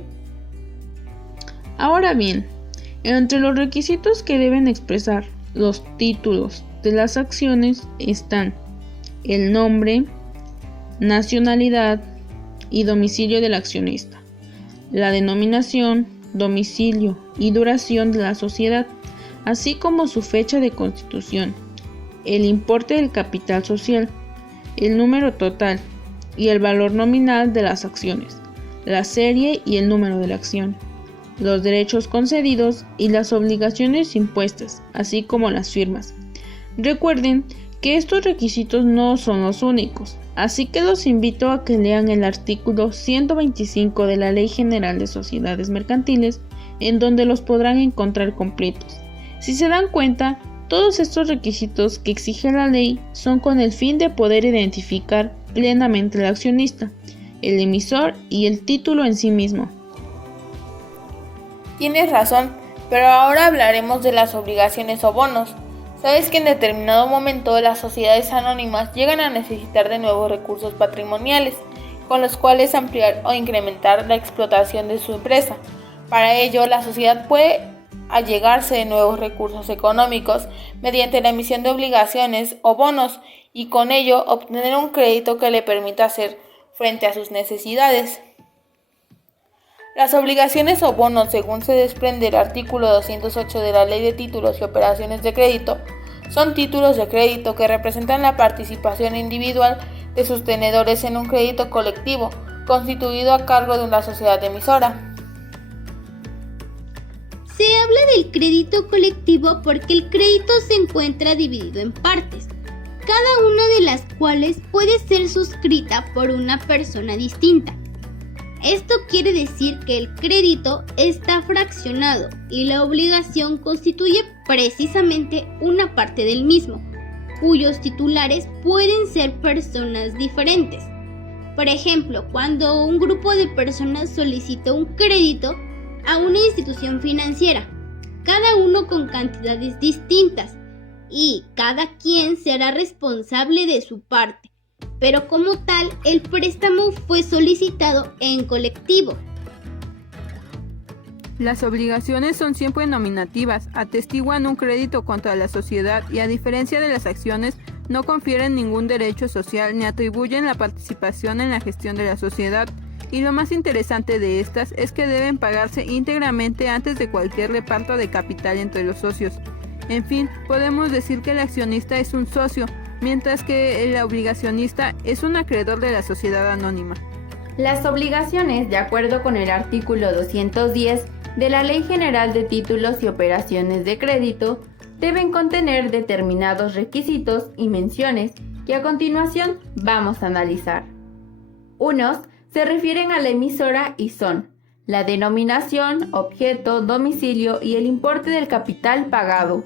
Ahora bien, entre los requisitos que deben expresar los títulos de las acciones están el nombre, nacionalidad y domicilio del accionista, la denominación, domicilio y duración de la sociedad, así como su fecha de constitución, el importe del capital social, el número total y el valor nominal de las acciones, la serie y el número de la acción, los derechos concedidos y las obligaciones impuestas, así como las firmas. Recuerden que estos requisitos no son los únicos, así que los invito a que lean el artículo 125 de la Ley General de Sociedades Mercantiles, en donde los podrán encontrar completos. Si se dan cuenta, todos estos requisitos que exige la ley son con el fin de poder identificar plenamente al accionista, el emisor y el título en sí mismo. Tienes razón, pero ahora hablaremos de las obligaciones o bonos. Sabes que en determinado momento las sociedades anónimas llegan a necesitar de nuevos recursos patrimoniales, con los cuales ampliar o incrementar la explotación de su empresa. Para ello, la sociedad puede allegarse de nuevos recursos económicos mediante la emisión de obligaciones o bonos y con ello obtener un crédito que le permita hacer frente a sus necesidades. Las obligaciones o bonos, según se desprende del artículo 208 de la Ley de Títulos y Operaciones de Crédito, son títulos de crédito que representan la participación individual de sus tenedores en un crédito colectivo, constituido a cargo de una sociedad emisora. Se habla del crédito colectivo porque el crédito se encuentra dividido en partes, cada una de las cuales puede ser suscrita por una persona distinta. Esto quiere decir que el crédito está fraccionado y la obligación constituye precisamente una parte del mismo, cuyos titulares pueden ser personas diferentes. Por ejemplo, cuando un grupo de personas solicita un crédito a una institución financiera, cada uno con cantidades distintas, y cada quien será responsable de su parte, pero como tal, el préstamo fue solicitado en colectivo. Las obligaciones son siempre nominativas, atestiguan un crédito contra la sociedad y, a diferencia de las acciones, no confieren ningún derecho social ni atribuyen la participación en la gestión de la sociedad. Y lo más interesante de estas es que deben pagarse íntegramente antes de cualquier reparto de capital entre los socios. En fin, podemos decir que el accionista es un socio, mientras que el obligacionista es un acreedor de la sociedad anónima. Las obligaciones, de acuerdo con el artículo 210 de la Ley General de Títulos y Operaciones de Crédito, deben contener determinados requisitos y menciones que a continuación vamos a analizar. Unos se refieren a la emisora y son la denominación, objeto, domicilio y el importe del capital pagado.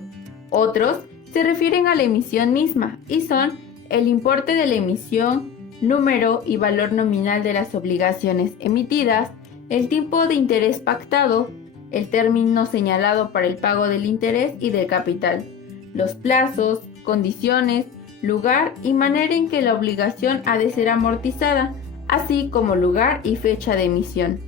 Otros se refieren a la emisión misma y son el importe de la emisión, número y valor nominal de las obligaciones emitidas, el tipo de interés pactado, el término señalado para el pago del interés y del capital, los plazos, condiciones, lugar y manera en que la obligación ha de ser amortizada, así como lugar y fecha de emisión.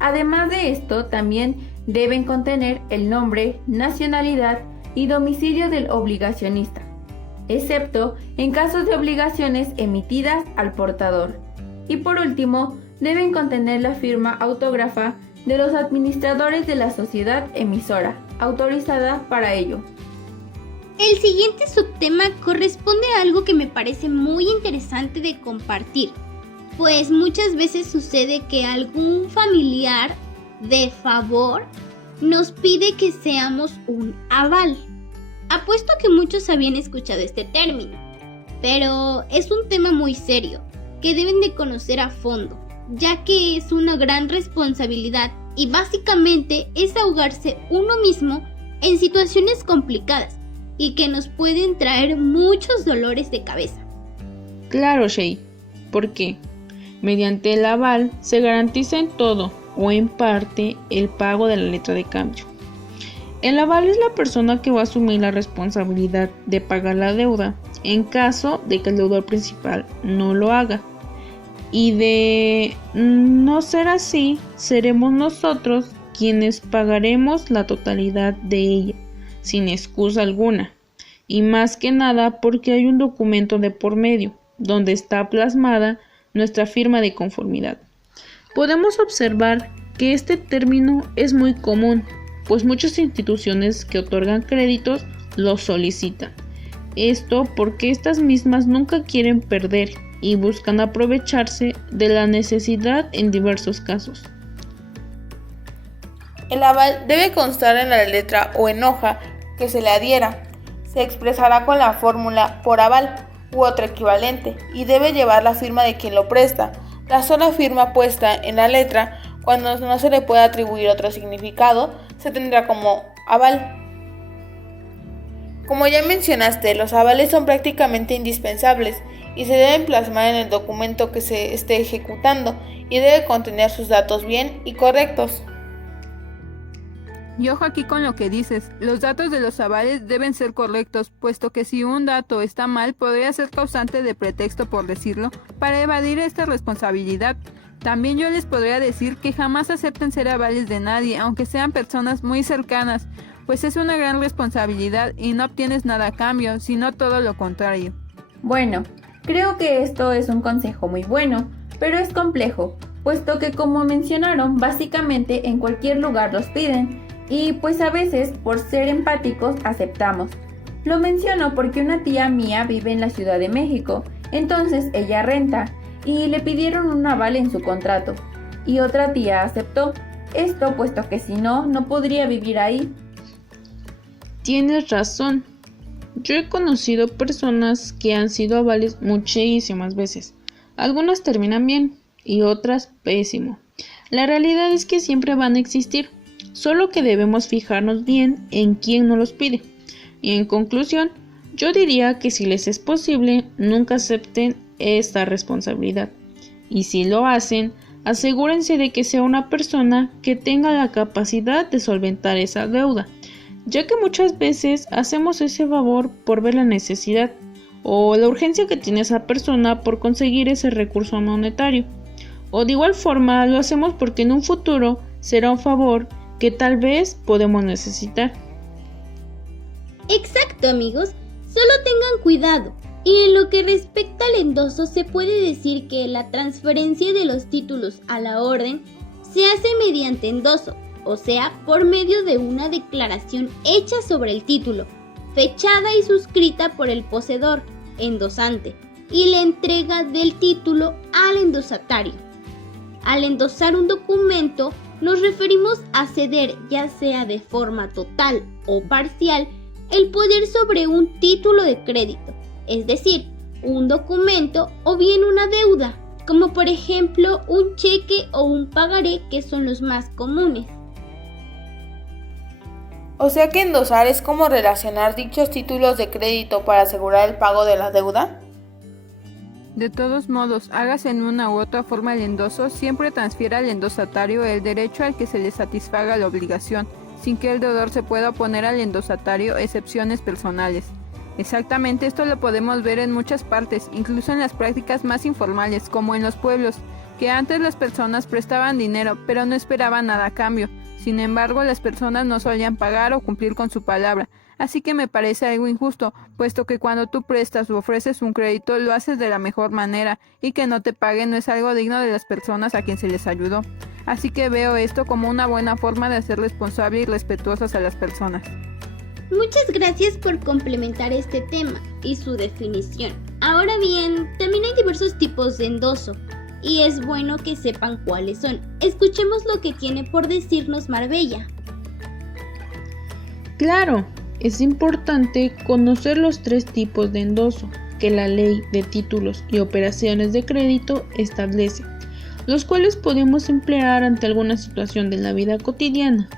Además de esto, también deben contener el nombre, nacionalidad y domicilio del obligacionista, excepto en casos de obligaciones emitidas al portador. Y por último, deben contener la firma autógrafa de los administradores de la sociedad emisora, autorizada para ello. El siguiente subtema corresponde a algo que me parece muy interesante de compartir, pues muchas veces sucede que algún familiar de favor nos pide que seamos un aval. Apuesto que muchos habían escuchado este término, pero es un tema muy serio que deben de conocer a fondo, ya que es una gran responsabilidad y básicamente es ahogarse uno mismo en situaciones complicadas y que nos pueden traer muchos dolores de cabeza. Claro, Shay, porque mediante el aval se garantiza en todo o en parte el pago de la letra de cambio. El aval es la persona que va a asumir la responsabilidad de pagar la deuda en caso de que el deudor principal no lo haga. Y de no ser así, seremos nosotros quienes pagaremos la totalidad de ella, sin excusa alguna, y más que nada porque hay un documento de por medio, donde está plasmada nuestra firma de conformidad. Podemos observar que este término es muy común, pues muchas instituciones que otorgan créditos lo solicitan. Esto porque estas mismas nunca quieren perder y buscan aprovecharse de la necesidad en diversos casos. El aval debe constar en la letra o en hoja que se le adhiera. Se expresará con la fórmula por aval u otro equivalente y debe llevar la firma de quien lo presta. La sola firma puesta en la letra, cuando no se le pueda atribuir otro significado, se tendrá como aval. Como ya mencionaste, los avales son prácticamente indispensables y se deben plasmar en el documento que se esté ejecutando y debe contener sus datos bien y correctos. Y ojo aquí con lo que dices, los datos de los avales deben ser correctos, puesto que si un dato está mal podría ser causante de pretexto, por decirlo, para evadir esta responsabilidad. También yo les podría decir que jamás acepten ser avales de nadie, aunque sean personas muy cercanas, pues es una gran responsabilidad y no obtienes nada a cambio, sino todo lo contrario. Bueno, creo que esto es un consejo muy bueno, pero es complejo, puesto que como mencionaron, básicamente en cualquier lugar los piden, y pues a veces, por ser empáticos, aceptamos. Lo menciono porque una tía mía vive en la Ciudad de México, entonces ella renta, y le pidieron un aval en su contrato, y otra tía aceptó, esto puesto que si no, no podría vivir ahí. Tienes razón. Yo he conocido personas que han sido avales muchísimas veces. Algunas terminan bien y otras pésimo. La realidad es que siempre van a existir, solo que debemos fijarnos bien en quién nos los pide. Y en conclusión, yo diría que si les es posible, nunca acepten esta responsabilidad. Y si lo hacen, asegúrense de que sea una persona que tenga la capacidad de solventar esa deuda, ya que muchas veces hacemos ese favor por ver la necesidad o la urgencia que tiene esa persona por conseguir ese recurso monetario. O de igual forma lo hacemos porque en un futuro será un favor que tal vez podemos necesitar. Exacto, amigos, solo tengan cuidado. Y en lo que respecta al endoso, se puede decir que la transferencia de los títulos a la orden se hace mediante endoso, o sea, por medio de una declaración hecha sobre el título, fechada y suscrita por el poseedor, endosante, y la entrega del título al endosatario. Al endosar un documento, nos referimos a ceder, ya sea de forma total o parcial, el poder sobre un título de crédito, es decir, un documento o bien una deuda, como por ejemplo un cheque o un pagaré, que son los más comunes. O sea que endosar es como relacionar dichos títulos de crédito para asegurar el pago de la deuda. De todos modos, hagas en una u otra forma el endoso, siempre transfiere al endosatario el derecho al que se le satisfaga la obligación, sin que el deudor se pueda oponer al endosatario excepciones personales. Exactamente esto lo podemos ver en muchas partes, incluso en las prácticas más informales, como en los pueblos, que antes las personas prestaban dinero, pero no esperaban nada a cambio. Sin embargo, las personas no solían pagar o cumplir con su palabra. Así que me parece algo injusto, puesto que cuando tú prestas o ofreces un crédito lo haces de la mejor manera, y que no te paguen no es algo digno de las personas a quien se les ayudó. Así que veo esto como una buena forma de hacer responsables y respetuosas a las personas. Muchas gracias por complementar este tema y su definición. Ahora bien, también hay diversos tipos de endoso, y es bueno que sepan cuáles son. Escuchemos lo que tiene por decirnos Marbella. Claro, es importante conocer los 3 tipos de endoso que la Ley de Títulos y Operaciones de Crédito establece, los cuales podemos emplear ante alguna situación de la vida cotidiana.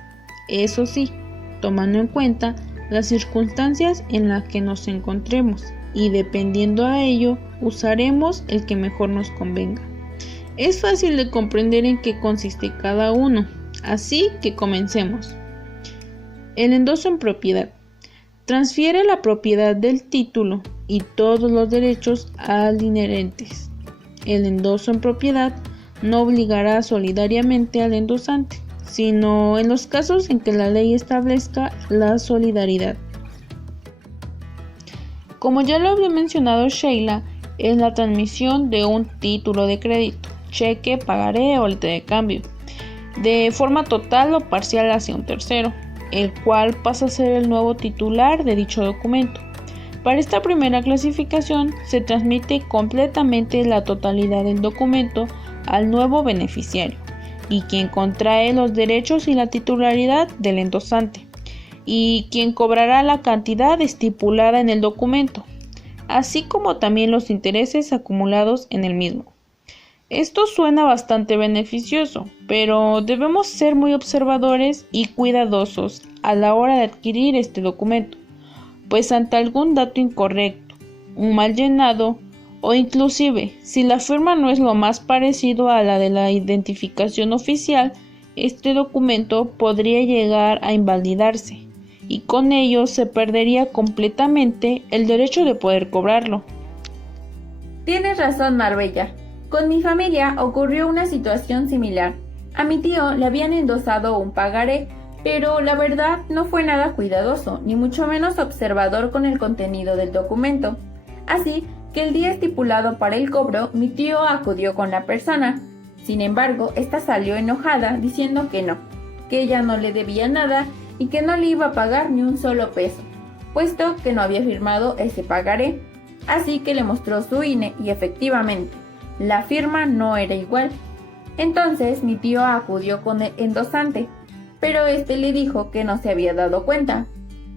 Eso sí, tomando en cuenta las circunstancias en las que nos encontremos, y dependiendo a ello, usaremos el que mejor nos convenga. Es fácil de comprender en qué consiste cada uno, así que comencemos. El endoso en propiedad. Transfiere la propiedad del título y todos los derechos al inherentes. El endoso en propiedad no obligará solidariamente al endosante, sino en los casos en que la ley establezca la solidaridad. Como ya lo había mencionado Sheila, es la transmisión de un título de crédito, cheque, pagaré o letra de cambio, de forma total o parcial hacia un tercero, el cual pasa a ser el nuevo titular de dicho documento. Para esta primera clasificación se transmite completamente la totalidad del documento al nuevo beneficiario, y quien contrae los derechos y la titularidad del endosante, y quien cobrará la cantidad estipulada en el documento, así como también los intereses acumulados en el mismo. Esto suena bastante beneficioso, pero debemos ser muy observadores y cuidadosos a la hora de adquirir este documento, pues ante algún dato incorrecto, un mal llenado, o inclusive si la firma no es lo más parecido a la de la identificación oficial, este documento podría llegar a invalidarse, y con ello se perdería completamente el derecho de poder cobrarlo. Tienes razón, Marbella. Con mi familia ocurrió una situación similar. A mi tío le habían endosado un pagaré, pero la verdad no fue nada cuidadoso, ni mucho menos observador con el contenido del documento. Así que el día estipulado para el cobro, mi tío acudió con la persona. Sin embargo, esta salió enojada diciendo que no, que ella no le debía nada y que no le iba a pagar ni un solo peso, puesto que no había firmado ese pagaré. Así que le mostró su INE y efectivamente, la firma no era igual. Entonces mi tío acudió con el endosante, pero este le dijo que no se había dado cuenta.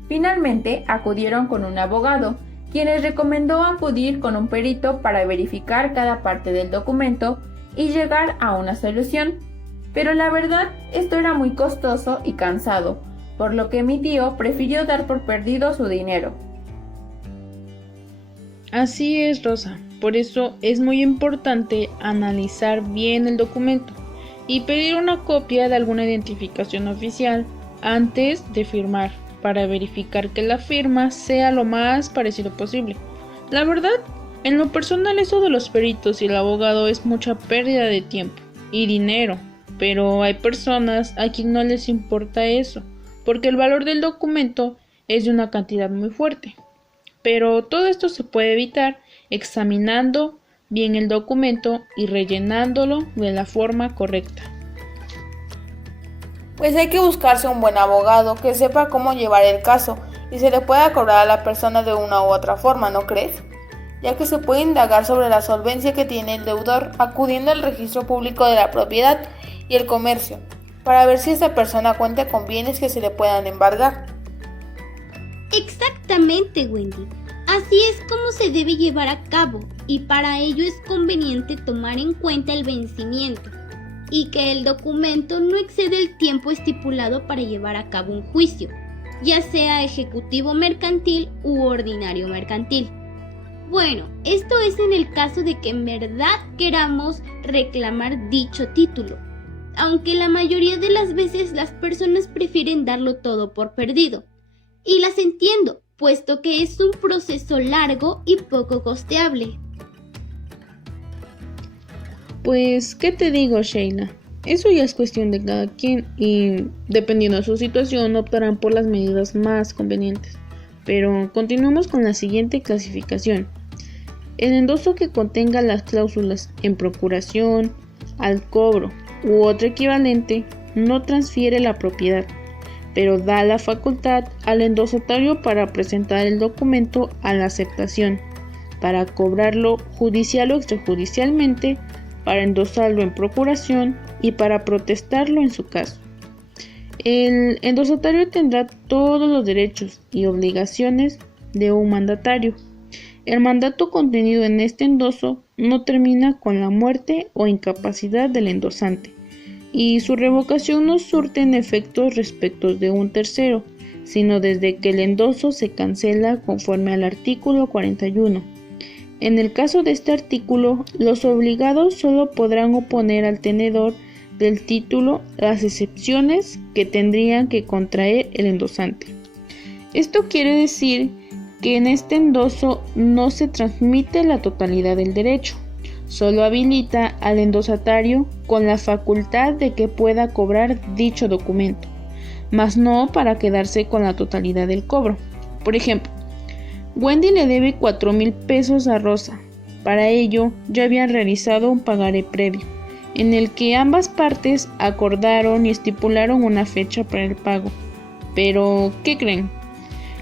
Finalmente acudieron con un abogado, quien les recomendó acudir con un perito para verificar cada parte del documento y llegar a una solución. Pero la verdad, esto era muy costoso y cansado, por lo que mi tío prefirió dar por perdido su dinero. Así es, Rosa. Por eso es muy importante analizar bien el documento y pedir una copia de alguna identificación oficial antes de firmar, para verificar que la firma sea lo más parecido posible. La verdad, en lo personal eso de los peritos y el abogado es mucha pérdida de tiempo y dinero, pero hay personas a quien no les importa eso, porque el valor del documento es de una cantidad muy fuerte. Pero todo esto se puede evitar examinando bien el documento y rellenándolo de la forma correcta. Pues hay que buscarse un buen abogado que sepa cómo llevar el caso y se le pueda cobrar a la persona de una u otra forma, ¿no crees? Ya que se puede indagar sobre la solvencia que tiene el deudor acudiendo al registro público de la propiedad y el comercio, para ver si esa persona cuenta con bienes que se le puedan embargar. Exactamente, Wendy. Así es como se debe llevar a cabo, y para ello es conveniente tomar en cuenta el vencimiento y que el documento no excede el tiempo estipulado para llevar a cabo un juicio, ya sea ejecutivo mercantil u ordinario mercantil. Bueno, esto es en el caso de que en verdad queramos reclamar dicho título, aunque la mayoría de las veces las personas prefieren darlo todo por perdido. Y las entiendo, puesto que es un proceso largo y poco costeable. Pues, ¿qué te digo, Sheila? Eso ya es cuestión de cada quien y, dependiendo de su situación, optarán por las medidas más convenientes. Pero continuemos con la siguiente clasificación. El endoso que contenga las cláusulas en procuración, al cobro u otro equivalente no transfiere la propiedad, pero da la facultad al endosatario para presentar el documento a la aceptación, para cobrarlo judicial o extrajudicialmente, para endosarlo en procuración y para protestarlo en su caso. El endosatario tendrá todos los derechos y obligaciones de un mandatario. El mandato contenido en este endoso no termina con la muerte o incapacidad del endosante, y su revocación no surte en efectos respecto de un tercero, sino desde que el endoso se cancela conforme al artículo 41. En el caso de este artículo, los obligados solo podrán oponer al tenedor del título las excepciones que tendrían que contraer el endosante. Esto quiere decir que en este endoso no se transmite la totalidad del derecho, solo habilita al endosatario con la facultad de que pueda cobrar dicho documento, mas no para quedarse con la totalidad del cobro. Por ejemplo, Wendy le debe 4,000 pesos a Rosa. Para ello, ya habían realizado un pagaré previo, en el que ambas partes acordaron y estipularon una fecha para el pago. Pero, ¿qué creen?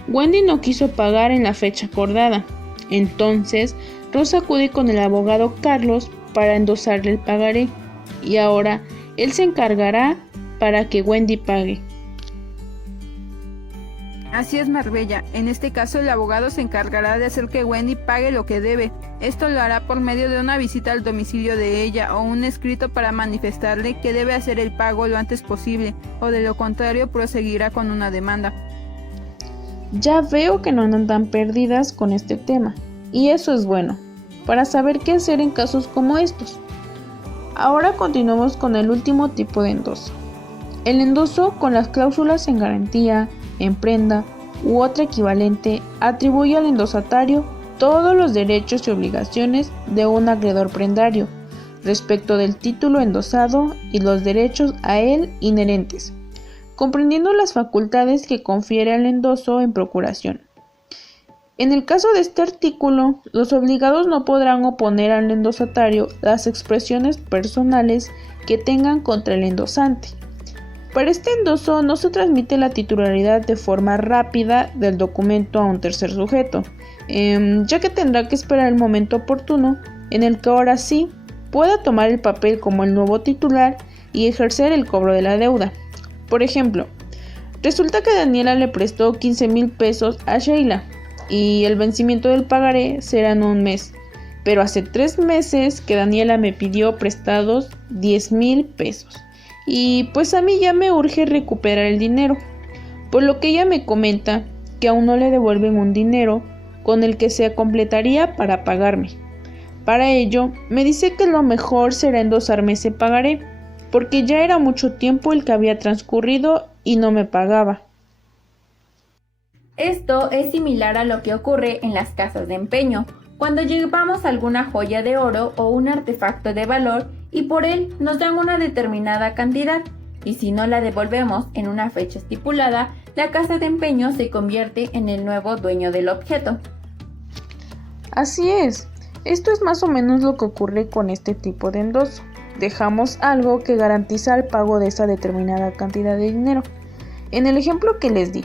Wendy no quiso pagar en la fecha acordada. Entonces, Rosa acude con el abogado Carlos para endosarle el pagaré, y ahora él se encargará para que Wendy pague. Así es, Marbella. En este caso, el abogado se encargará de hacer que Wendy pague lo que debe. Esto lo hará por medio de una visita al domicilio de ella o un escrito para manifestarle que debe hacer el pago lo antes posible, o de lo contrario proseguirá con una demanda. Ya veo que no andan tan perdidas con este tema, y eso es bueno, para saber qué hacer en casos como estos. Ahora continuamos con el último tipo de endoso. El endoso con las cláusulas en garantía, en prenda u otro equivalente atribuye al endosatario todos los derechos y obligaciones de un acreedor prendario respecto del título endosado y los derechos a él inherentes, comprendiendo las facultades que confiere al endoso en procuración. En el caso de este artículo, los obligados no podrán oponer al endosatario las expresiones personales que tengan contra el endosante. Para este endoso no se transmite la titularidad de forma rápida del documento a un tercer sujeto, ya que tendrá que esperar el momento oportuno en el que ahora sí pueda tomar el papel como el nuevo titular y ejercer el cobro de la deuda. Por ejemplo, resulta que Daniela le prestó 15,000 pesos a Sheila y el vencimiento del pagaré será en un mes, pero hace 3 meses que Daniela me pidió prestados 10,000 pesos. Y pues a mí ya me urge recuperar el dinero, por lo que ella me comenta que aún no le devuelven un dinero con el que se completaría para pagarme. Para ello, me dice que lo mejor será endosarme ese pagaré, porque ya era mucho tiempo el que había transcurrido y no me pagaba. Esto es similar a lo que ocurre en las casas de empeño, cuando llevamos alguna joya de oro o un artefacto de valor y por él nos dan una determinada cantidad, y si no la devolvemos en una fecha estipulada, la casa de empeño se convierte en el nuevo dueño del objeto. Así es, esto es más o menos lo que ocurre con este tipo de endoso. Dejamos algo que garantiza el pago de esa determinada cantidad de dinero. En el ejemplo que les di,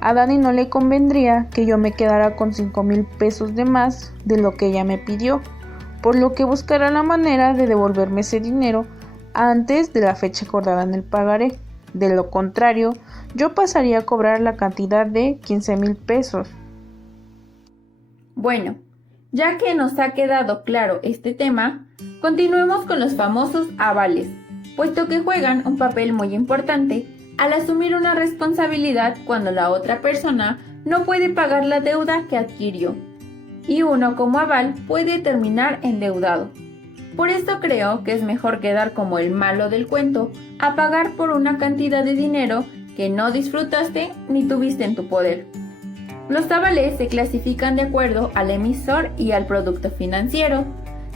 a Dani no le convendría que yo me quedara con 5,000 pesos de más de lo que ella me pidió, por lo que buscará la manera de devolverme ese dinero antes de la fecha acordada en el pagaré. De lo contrario, yo pasaría a cobrar la cantidad de 15,000 pesos. Bueno, ya que nos ha quedado claro este tema, continuemos con los famosos avales, puesto que juegan un papel muy importante al asumir una responsabilidad cuando la otra persona no puede pagar la deuda que adquirió. y uno como aval puede terminar endeudado. Por esto creo que es mejor quedar como el malo del cuento a pagar por una cantidad de dinero que no disfrutaste ni tuviste en tu poder. Los avales se clasifican de acuerdo al emisor y al producto financiero.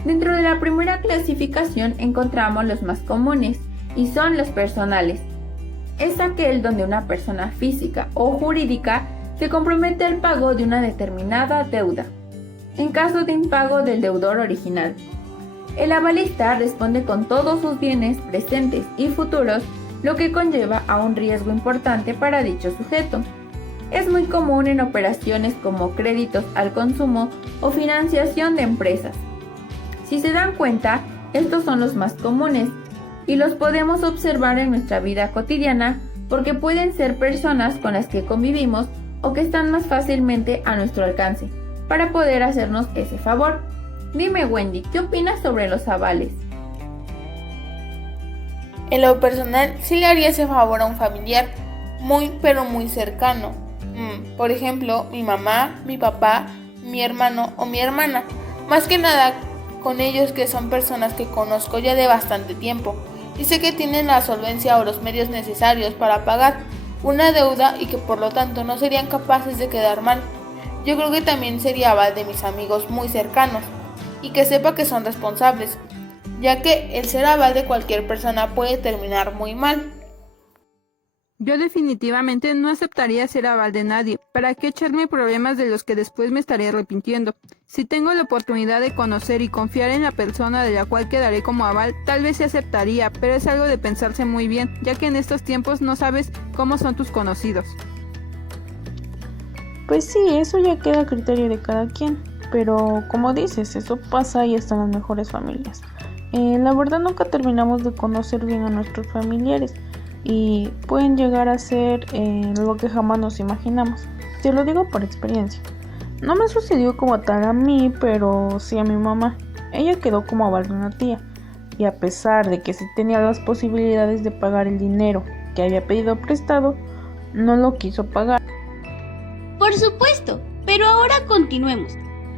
Dentro de la primera clasificación encontramos los más comunes y son los personales. Es aquel donde una persona física o jurídica se compromete al pago de una determinada deuda, en caso de impago del deudor original. El avalista responde con todos sus bienes presentes y futuros, lo que conlleva a un riesgo importante para dicho sujeto. Es muy común en operaciones como créditos al consumo o financiación de empresas. Si se dan cuenta, estos son los más comunes y los podemos observar en nuestra vida cotidiana porque pueden ser personas con las que convivimos o que están más fácilmente a nuestro alcance para poder hacernos ese favor. Dime, Wendy, ¿qué opinas sobre los avales? En lo personal, sí le haría ese favor a un familiar muy pero muy cercano. Por ejemplo, mi mamá, mi papá, mi hermano o mi hermana. Más que nada con ellos, que son personas que conozco ya de bastante tiempo y sé que tienen la solvencia o los medios necesarios para pagar una deuda y que por lo tanto no serían capaces de quedar mal. Yo creo que también sería aval de mis amigos muy cercanos y que sepa que son responsables, ya que el ser aval de cualquier persona puede terminar muy mal. Yo definitivamente no aceptaría ser aval de nadie. ¿Para qué echarme problemas de los que después me estaré arrepintiendo? Si tengo la oportunidad de conocer y confiar en la persona de la cual quedaré como aval, tal vez se aceptaría, pero es algo de pensarse muy bien, ya que en estos tiempos no sabes cómo son tus conocidos. Pues sí, eso ya queda a criterio de cada quien, pero como dices, eso pasa y hasta en las mejores familias. La verdad nunca terminamos de conocer bien a nuestros familiares y pueden llegar a ser lo que jamás nos imaginamos. Te lo digo por experiencia. No me sucedió como tal a mí, pero sí a mi mamá. Ella quedó como aval de una tía y a pesar de que sí tenía las posibilidades de pagar el dinero que había pedido prestado, no lo quiso pagar. Por supuesto, pero ahora continuemos.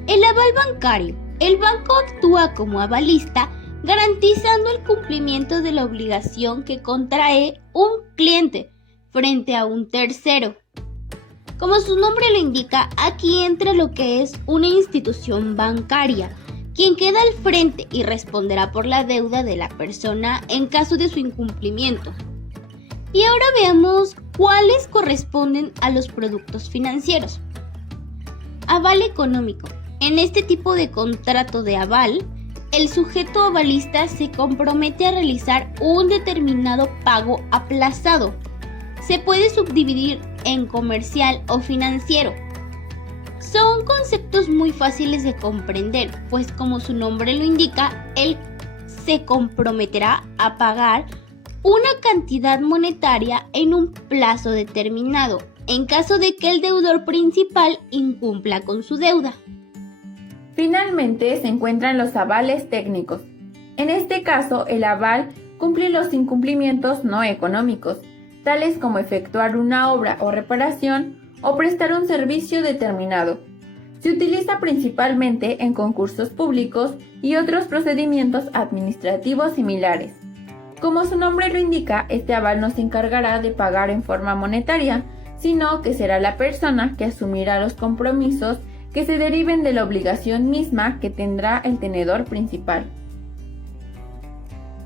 El aval bancario. El banco actúa como avalista, garantizando el cumplimiento de la obligación que contrae un cliente frente a un tercero. Como su nombre lo indica, aquí entra lo que es una institución bancaria, quien queda al frente y responderá por la deuda de la persona en caso de su incumplimiento. Y ahora veamos cuáles corresponden a los productos financieros. Aval económico. En este tipo de contrato de aval, el sujeto avalista se compromete a realizar un determinado pago aplazado. Se puede subdividir en comercial o financiero. Son conceptos muy fáciles de comprender, pues como su nombre lo indica, él se comprometerá a pagar una cantidad monetaria en un plazo determinado, en caso de que el deudor principal incumpla con su deuda. Finalmente se encuentran los avales técnicos. En este caso, el aval cumple los incumplimientos no económicos, tales como efectuar una obra o reparación o prestar un servicio determinado. Se utiliza principalmente en concursos públicos y otros procedimientos administrativos similares. Como su nombre lo indica, este aval no se encargará de pagar en forma monetaria, sino que será la persona que asumirá los compromisos que se deriven de la obligación misma que tendrá el tenedor principal.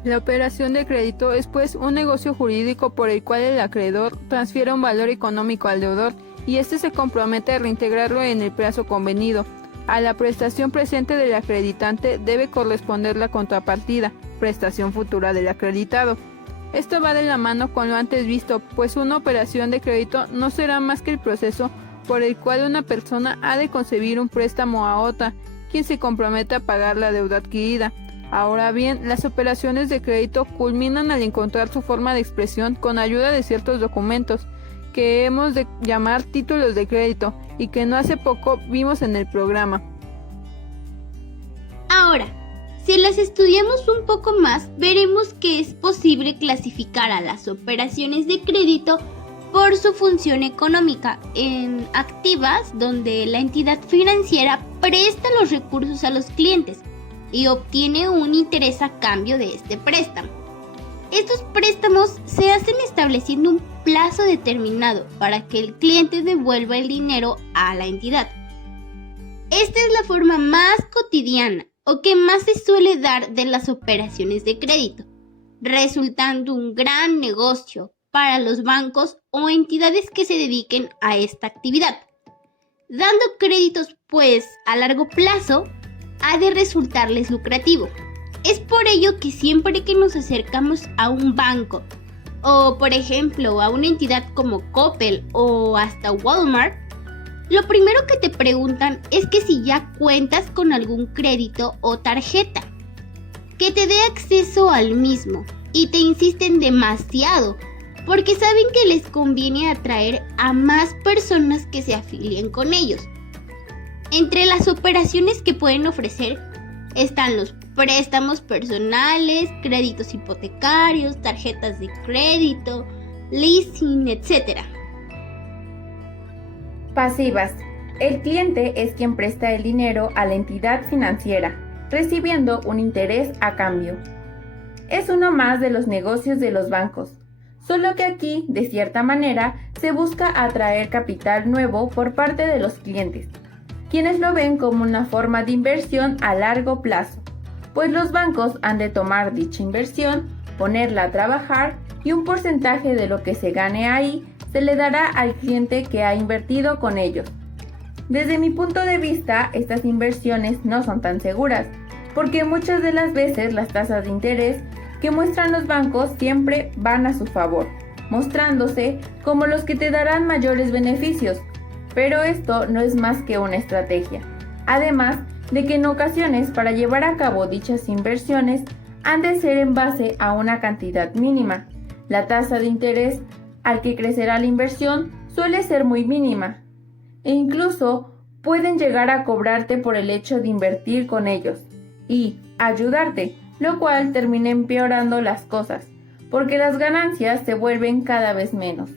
La operación de crédito es pues un negocio jurídico por el cual el acreedor transfiere un valor económico al deudor y éste se compromete a reintegrarlo en el plazo convenido. A la prestación presente del acreditante debe corresponder la contrapartida, prestación futura del acreditado. Esto va de la mano con lo antes visto, pues una operación de crédito no será más que el proceso por el cual una persona ha de concebir un préstamo a otra, quien se compromete a pagar la deuda adquirida. Ahora bien, las operaciones de crédito culminan al encontrar su forma de expresión con ayuda de ciertos documentos, que hemos de llamar títulos de crédito, y que no hace poco vimos en el programa. Ahora, si las estudiamos un poco más, veremos que es posible clasificar a las operaciones de crédito por su función económica en activas, donde la entidad financiera presta los recursos a los clientes y obtiene un interés a cambio de este préstamo. Estos préstamos se hacen estableciendo un plazo determinado para que el cliente devuelva el dinero a la entidad. Esta es la forma más cotidiana o que más se suele dar de las operaciones de crédito, resultando un gran negocio para los bancos o entidades que se dediquen a esta actividad. Dando créditos, pues, a largo plazo, ha de resultarles lucrativo. Es por ello que siempre que nos acercamos a un banco o, por ejemplo, a una entidad como Coppel o hasta Walmart, lo primero que te preguntan es que si ya cuentas con algún crédito o tarjeta, que te dé acceso al mismo, y te insisten demasiado porque saben que les conviene atraer a más personas que se afilien con ellos. Entre las operaciones que pueden ofrecer están los préstamos personales, créditos hipotecarios, tarjetas de crédito, leasing, etc. Pasivas. El cliente es quien presta el dinero a la entidad financiera, recibiendo un interés a cambio. Es uno más de los negocios de los bancos, solo que aquí, de cierta manera, se busca atraer capital nuevo por parte de los clientes, quienes lo ven como una forma de inversión a largo plazo, pues los bancos han de tomar dicha inversión, ponerla a trabajar y un porcentaje de lo que se gane ahí se le dará al cliente que ha invertido con ellos. Desde mi punto de vista, estas inversiones no son tan seguras, porque muchas de las veces las tasas de interés que muestran los bancos siempre van a su favor, mostrándose como los que te darán mayores beneficios, pero esto no es más que una estrategia. Además de que en ocasiones para llevar a cabo dichas inversiones han de ser en base a una cantidad mínima. La tasa de interés al que crecerá la inversión suele ser muy mínima e incluso pueden llegar a cobrarte por el hecho de invertir con ellos y ayudarte, lo cual termina empeorando las cosas, porque las ganancias se vuelven cada vez menos.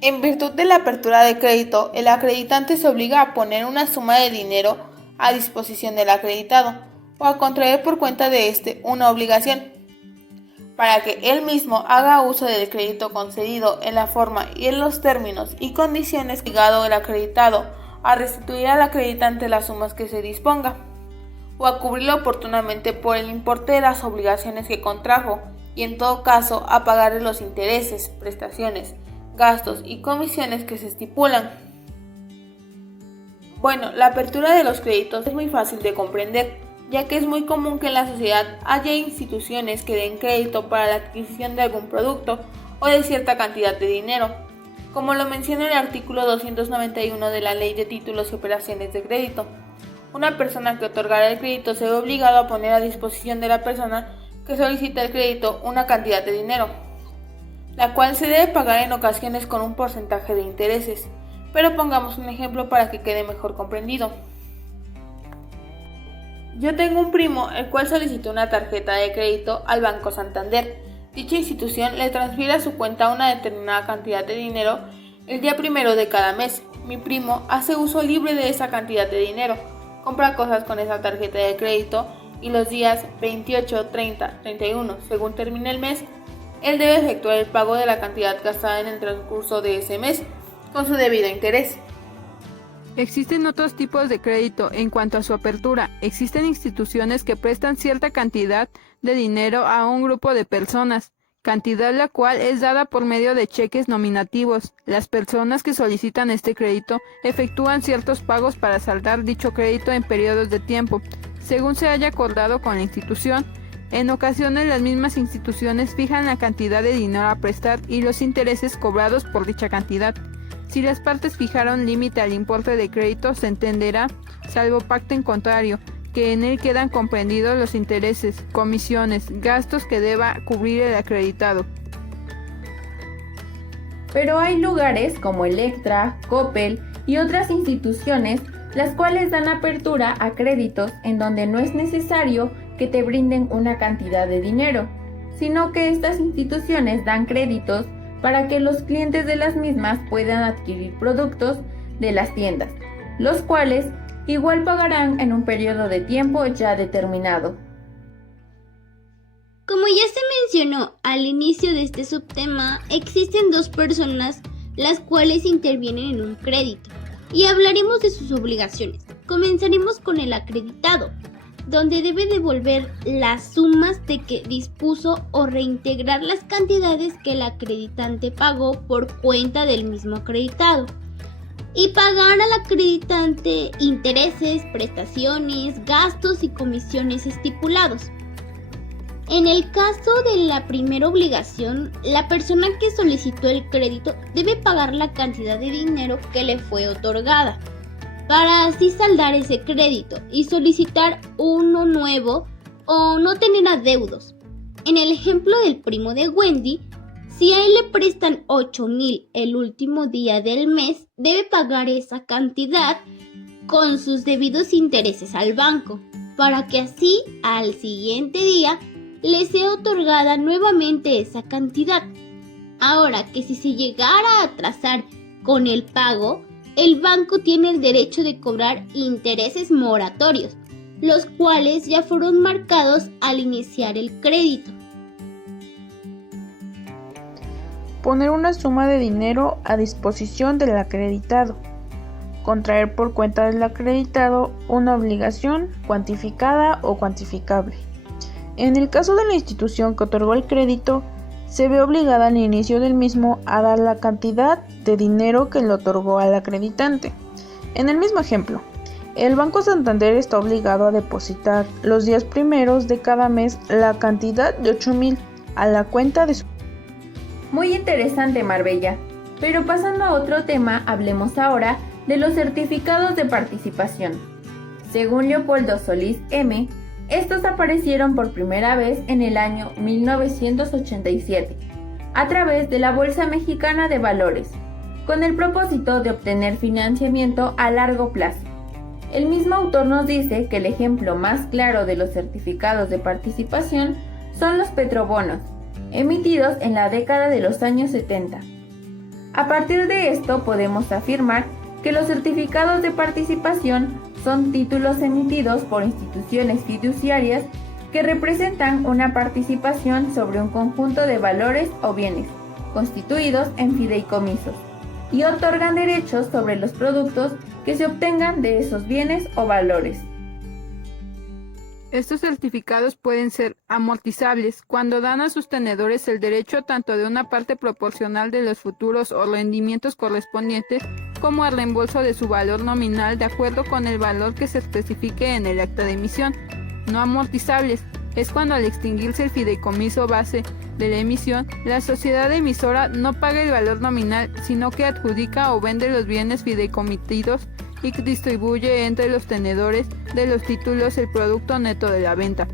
En virtud de la apertura de crédito, el acreditante se obliga a poner una suma de dinero a disposición del acreditado o a contraer por cuenta de éste una obligación, para que él mismo haga uso del crédito concedido en la forma y en los términos y condiciones obligado el acreditado a restituir al acreditante las sumas que se disponga, o a cubrirlo oportunamente por el importe de las obligaciones que contrajo, y en todo caso a pagarle los intereses, prestaciones, gastos y comisiones que se estipulan. Bueno, la apertura de los créditos es muy fácil de comprender, ya que es muy común que en la sociedad haya instituciones que den crédito para la adquisición de algún producto o de cierta cantidad de dinero, como lo menciona el artículo 291 de la Ley de Títulos y Operaciones de Crédito. Una persona que otorgará el crédito se ve obligado a poner a disposición de la persona que solicita el crédito una cantidad de dinero, la cual se debe pagar en ocasiones con un porcentaje de intereses, pero pongamos un ejemplo para que quede mejor comprendido. Yo tengo un primo el cual solicitó una tarjeta de crédito al Banco Santander. Dicha institución le transfiere a su cuenta una determinada cantidad de dinero el día 1 de cada mes. Mi primo hace uso libre de esa cantidad de dinero, compra cosas con esa tarjeta de crédito y los días 28, 30, 31, según termine el mes, él debe efectuar el pago de la cantidad gastada en el transcurso de ese mes con su debido interés. Existen otros tipos de crédito en cuanto a su apertura. Existen instituciones que prestan cierta cantidad de dinero a un grupo de personas, cantidad la cual es dada por medio de cheques nominativos. Las personas que solicitan este crédito efectúan ciertos pagos para saldar dicho crédito en periodos de tiempo, según se haya acordado con la institución. En ocasiones las mismas instituciones fijan la cantidad de dinero a prestar y los intereses cobrados por dicha cantidad. Si las partes fijaron límite al importe de crédito, se entenderá, salvo pacto en contrario, que en él quedan comprendidos los intereses, comisiones, gastos que deba cubrir el acreditado. Pero hay lugares como Electra, Coppel y otras instituciones las cuales dan apertura a créditos en donde no es necesario que te brinden una cantidad de dinero, sino que estas instituciones dan créditos para que los clientes de las mismas puedan adquirir productos de las tiendas, los cuales igual pagarán en un periodo de tiempo ya determinado. Como ya se mencionó al inicio de este subtema, existen dos personas las cuales intervienen en un crédito y hablaremos de sus obligaciones. Comenzaremos con el acreditado, donde debe devolver las sumas de que dispuso o reintegrar las cantidades que el acreditante pagó por cuenta del mismo acreditado y pagar al acreditante intereses, prestaciones, gastos y comisiones estipulados. En el caso de la primera obligación, la persona que solicitó el crédito debe pagar la cantidad de dinero que le fue otorgada, para así saldar ese crédito y solicitar uno nuevo o no tener adeudos. En el ejemplo del primo de Wendy, si a él le prestan 8,000 el último día del mes, debe pagar esa cantidad con sus debidos intereses al banco, para que así al siguiente día le sea otorgada nuevamente esa cantidad. Ahora que si se llegara a atrasar con el pago, el banco tiene el derecho de cobrar intereses moratorios, los cuales ya fueron marcados al iniciar el crédito. Poner una suma de dinero a disposición del acreditado. Contraer por cuenta del acreditado una obligación cuantificada o cuantificable. En el caso de la institución que otorgó el crédito, se ve obligada al inicio del mismo a dar la cantidad de dinero que le otorgó al acreditante. En el mismo ejemplo, el Banco Santander está obligado a depositar los días primeros de cada mes la cantidad de 8,000 a la cuenta de su... Muy interesante, Marbella. Pero pasando a otro tema, hablemos ahora de los certificados de participación. Según Leopoldo Solís M., estos aparecieron por primera vez en el año 1987, a través de la Bolsa Mexicana de Valores, con el propósito de obtener financiamiento a largo plazo. El mismo autor nos dice que el ejemplo más claro de los certificados de participación son los petrobonos, emitidos en la década de los años 70. A partir de esto podemos afirmar que los certificados de participación son títulos emitidos por instituciones fiduciarias que representan una participación sobre un conjunto de valores o bienes, constituidos en fideicomisos, y otorgan derechos sobre los productos que se obtengan de esos bienes o valores. Estos certificados pueden ser amortizables cuando dan a sus tenedores el derecho tanto de una parte proporcional de los futuros o rendimientos correspondientes como al reembolso de su valor nominal de acuerdo con el valor que se especifique en el acta de emisión. No amortizables es cuando al extinguirse el fideicomiso base de la emisión, la sociedad emisora no paga el valor nominal, sino que adjudica o vende los bienes fideicomitidos y distribuye entre los tenedores de los títulos el producto neto de la venta.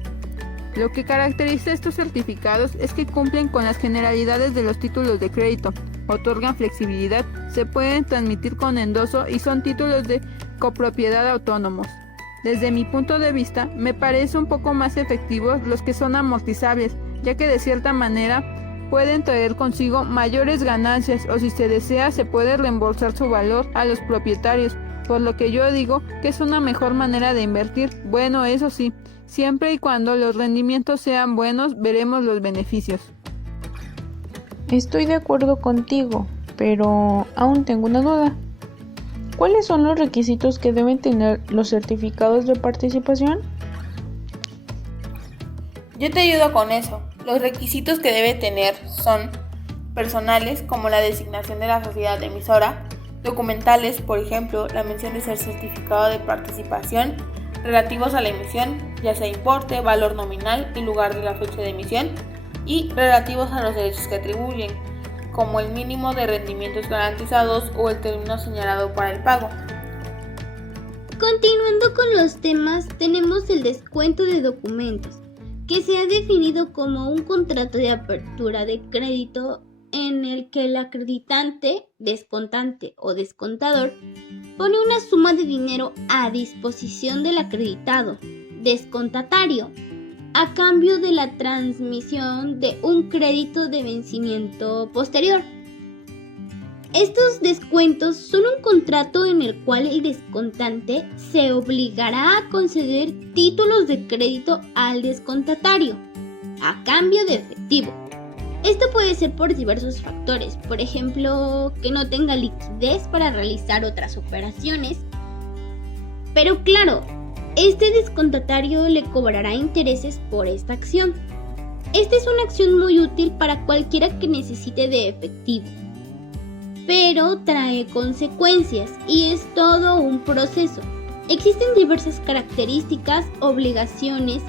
Lo que caracteriza estos certificados es que cumplen con las generalidades de los títulos de crédito, otorgan flexibilidad, se pueden transmitir con endoso y son títulos de copropiedad autónomos. Desde mi punto de vista, me parece un poco más efectivos los que son amortizables, ya que de cierta manera pueden traer consigo mayores ganancias o si se desea se puede reembolsar su valor a los propietarios, por lo que yo digo que es una mejor manera de invertir. Bueno, eso sí, siempre y cuando los rendimientos sean buenos, veremos los beneficios. Estoy de acuerdo contigo, pero aún tengo una duda. ¿Cuáles son los requisitos que deben tener los certificados de participación? Yo te ayudo con eso. Los requisitos que debe tener son personales, como la designación de la sociedad emisora, documentales, por ejemplo, la mención de ser certificado de participación, relativos a la emisión, ya sea importe, valor nominal y lugar de la fecha de emisión, y relativos a los derechos que atribuyen, como el mínimo de rendimientos garantizados o el término señalado para el pago. Continuando con los temas, tenemos el descuento de documentos, que se ha definido como un contrato de apertura de crédito en el que el acreditante, descontante o descontador pone una suma de dinero a disposición del acreditado, descontatario, a cambio de la transmisión de un crédito de vencimiento posterior. Estos descuentos son un contrato en el cual el descontante se obligará a conceder títulos de crédito al descontatario, a cambio de efectivo. Esto puede ser por diversos factores, por ejemplo, que no tenga liquidez para realizar otras operaciones. Pero claro, este descontatario le cobrará intereses por esta acción. Esta es una acción muy útil para cualquiera que necesite de efectivo, pero trae consecuencias y es todo un proceso. Existen diversas características, obligaciones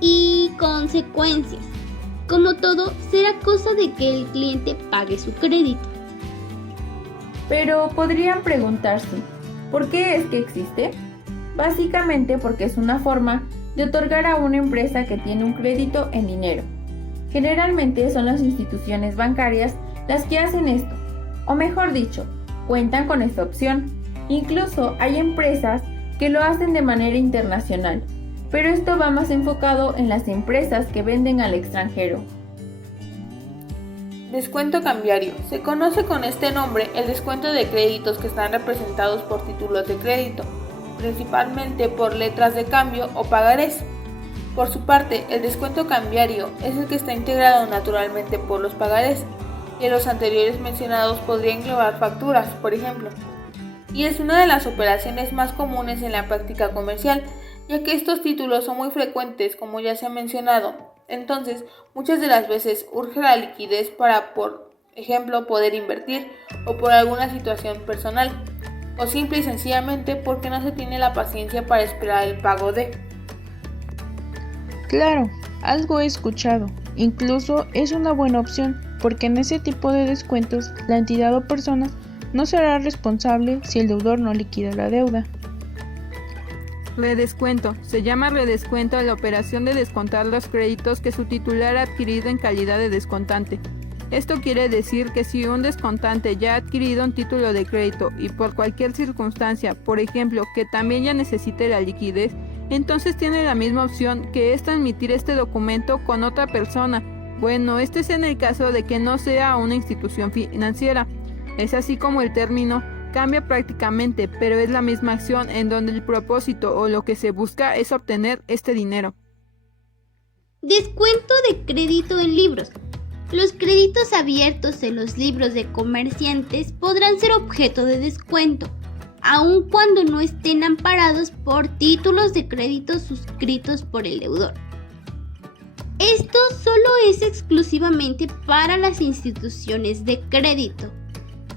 y consecuencias. Como todo, será cosa de que el cliente pague su crédito. Pero podrían preguntarse, ¿por qué es que existe? Básicamente porque es una forma de otorgar a una empresa que tiene un crédito en dinero. Generalmente son las instituciones bancarias las que hacen esto, o mejor dicho, cuentan con esta opción. Incluso hay empresas que lo hacen de manera internacional, pero esto va más enfocado en las empresas que venden al extranjero. Descuento cambiario. Se conoce con este nombre el descuento de créditos que están representados por títulos de crédito, principalmente por letras de cambio o pagarés. Por su parte, el descuento cambiario es el que está integrado naturalmente por los pagarés, y los anteriores mencionados podrían englobar facturas, por ejemplo. Y es una de las operaciones más comunes en la práctica comercial, ya que estos títulos son muy frecuentes, como ya se ha mencionado. Entonces, muchas de las veces urge la liquidez para, por ejemplo, poder invertir o por alguna situación personal, o simple y sencillamente porque no se tiene la paciencia para esperar el pago de. Claro, algo he escuchado. Incluso es una buena opción, porque en ese tipo de descuentos la entidad o persona no será responsable si el deudor no liquida la deuda. Redescuento. Se llama redescuento a la operación de descontar los créditos que su titular ha adquirido en calidad de descontante. Esto quiere decir que si un descontante ya ha adquirido un título de crédito y por cualquier circunstancia, por ejemplo, que también ya necesite la liquidez, entonces tiene la misma opción que es transmitir este documento con otra persona. Bueno, este es en el caso de que no sea una institución financiera. Es así como el término cambia prácticamente, pero es la misma acción en donde el propósito o lo que se busca es obtener este dinero. Descuento de crédito en libros. Los créditos abiertos en los libros de comerciantes podrán ser objeto de descuento, aun cuando no estén amparados por títulos de crédito suscritos por el deudor. Esto solo es exclusivamente para las instituciones de crédito.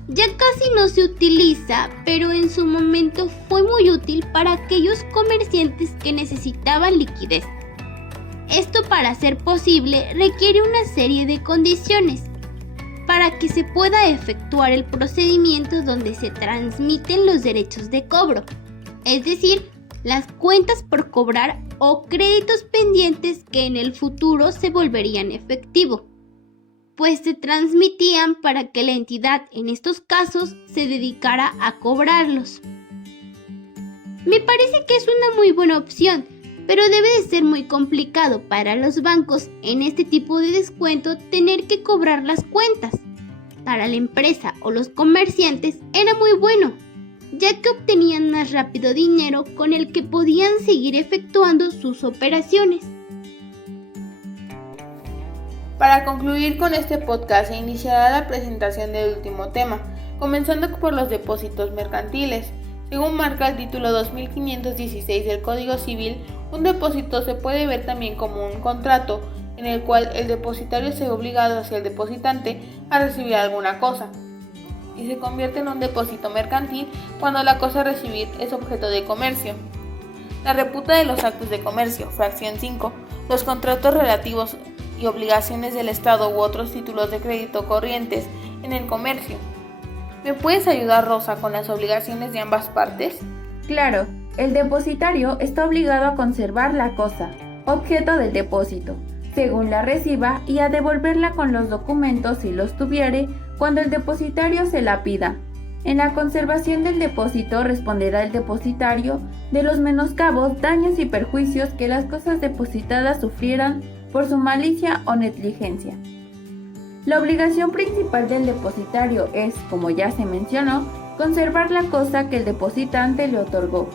Ya casi no se utiliza, pero en su momento fue muy útil para aquellos comerciantes que necesitaban liquidez. Esto, para ser posible, requiere una serie de condiciones para que se pueda efectuar el procedimiento donde se transmiten los derechos de cobro, es decir, las cuentas por cobrar o créditos pendientes que en el futuro se volverían efectivo, pues se transmitían para que la entidad en estos casos se dedicara a cobrarlos. Me parece que es una muy buena opción, pero debe de ser muy complicado para los bancos en este tipo de descuento tener que cobrar las cuentas. Para la empresa o los comerciantes era muy bueno, ya que obtenían más rápido dinero con el que podían seguir efectuando sus operaciones. Para concluir con este podcast se iniciará la presentación del último tema, comenzando por los depósitos mercantiles. Según marca el título 2516 del Código Civil, un depósito se puede ver también como un contrato en el cual el depositario se ve obligado hacia el depositante a recibir alguna cosa, y se convierte en un depósito mercantil cuando la cosa a recibir es objeto de comercio. La reputa de los actos de comercio, fracción 5, los contratos relativos y obligaciones del Estado u otros títulos de crédito corrientes en el comercio. ¿Me puedes ayudar, Rosa, con las obligaciones de ambas partes? Claro, el depositario está obligado a conservar la cosa, objeto del depósito, según la reciba, y a devolverla con los documentos si los tuviere cuando el depositario se la pida. En la conservación del depósito responderá el depositario de los menoscabos, daños y perjuicios que las cosas depositadas sufrieran por su malicia o negligencia. La obligación principal del depositario es, como ya se mencionó, conservar la cosa que el depositante le otorgó,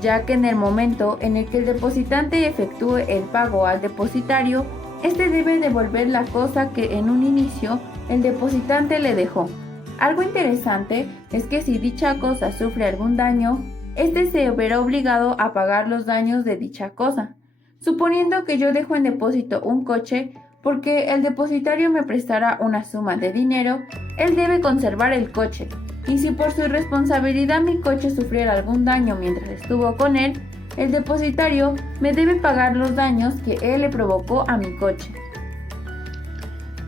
ya que en el momento en el que el depositante efectúe el pago al depositario, este debe devolver la cosa que en un inicio el depositante le dejó. Algo interesante es que si dicha cosa sufre algún daño, este se verá obligado a pagar los daños de dicha cosa. Suponiendo que yo dejo en depósito un coche, porque el depositario me prestará una suma de dinero, él debe conservar el coche, y si por su irresponsabilidad mi coche sufriera algún daño mientras estuvo con él, el depositario me debe pagar los daños que él le provocó a mi coche.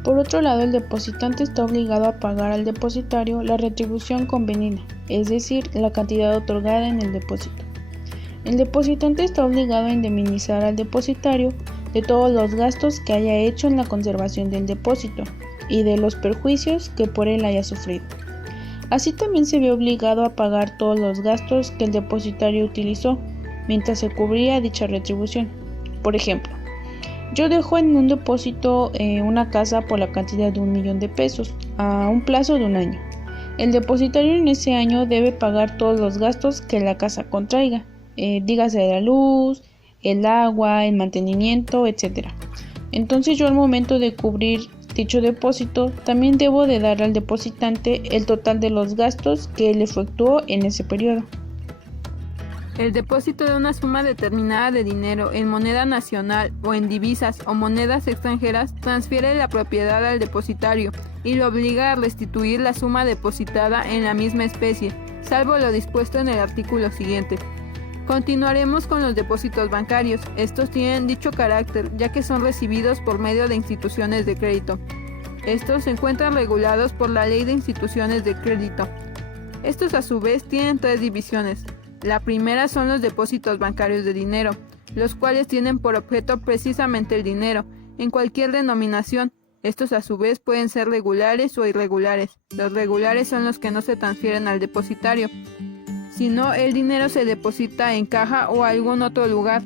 Por otro lado, el depositante está obligado a pagar al depositario la retribución convenida, es decir, la cantidad otorgada en el depósito. El depositante está obligado a indemnizar al depositario de todos los gastos que haya hecho en la conservación del depósito y de los perjuicios que por él haya sufrido. Así también se ve obligado a pagar todos los gastos que el depositario utilizó mientras se cubría dicha retribución. Por ejemplo, yo dejo en un depósito una casa por la cantidad de 1 millón de pesos a un plazo de 1 año. El depositario en ese año debe pagar todos los gastos que la casa contraiga, dígase la luz, el agua, el mantenimiento, etc. Entonces yo al momento de cubrir dicho depósito también debo de dar al depositante el total de los gastos que él efectuó en ese periodo. El depósito de una suma determinada de dinero en moneda nacional o en divisas o monedas extranjeras transfiere la propiedad al depositario y lo obliga a restituir la suma depositada en la misma especie, salvo lo dispuesto en el artículo siguiente. Continuaremos con los depósitos bancarios. Estos tienen dicho carácter ya que son recibidos por medio de instituciones de crédito. Estos se encuentran regulados por la Ley de Instituciones de Crédito. Estos a su vez tienen 3 divisiones. La primera son los depósitos bancarios de dinero, los cuales tienen por objeto precisamente el dinero, en cualquier denominación. Estos a su vez pueden ser regulares o irregulares. Los regulares son los que no se transfieren al depositario, sino el dinero se deposita en caja o algún otro lugar,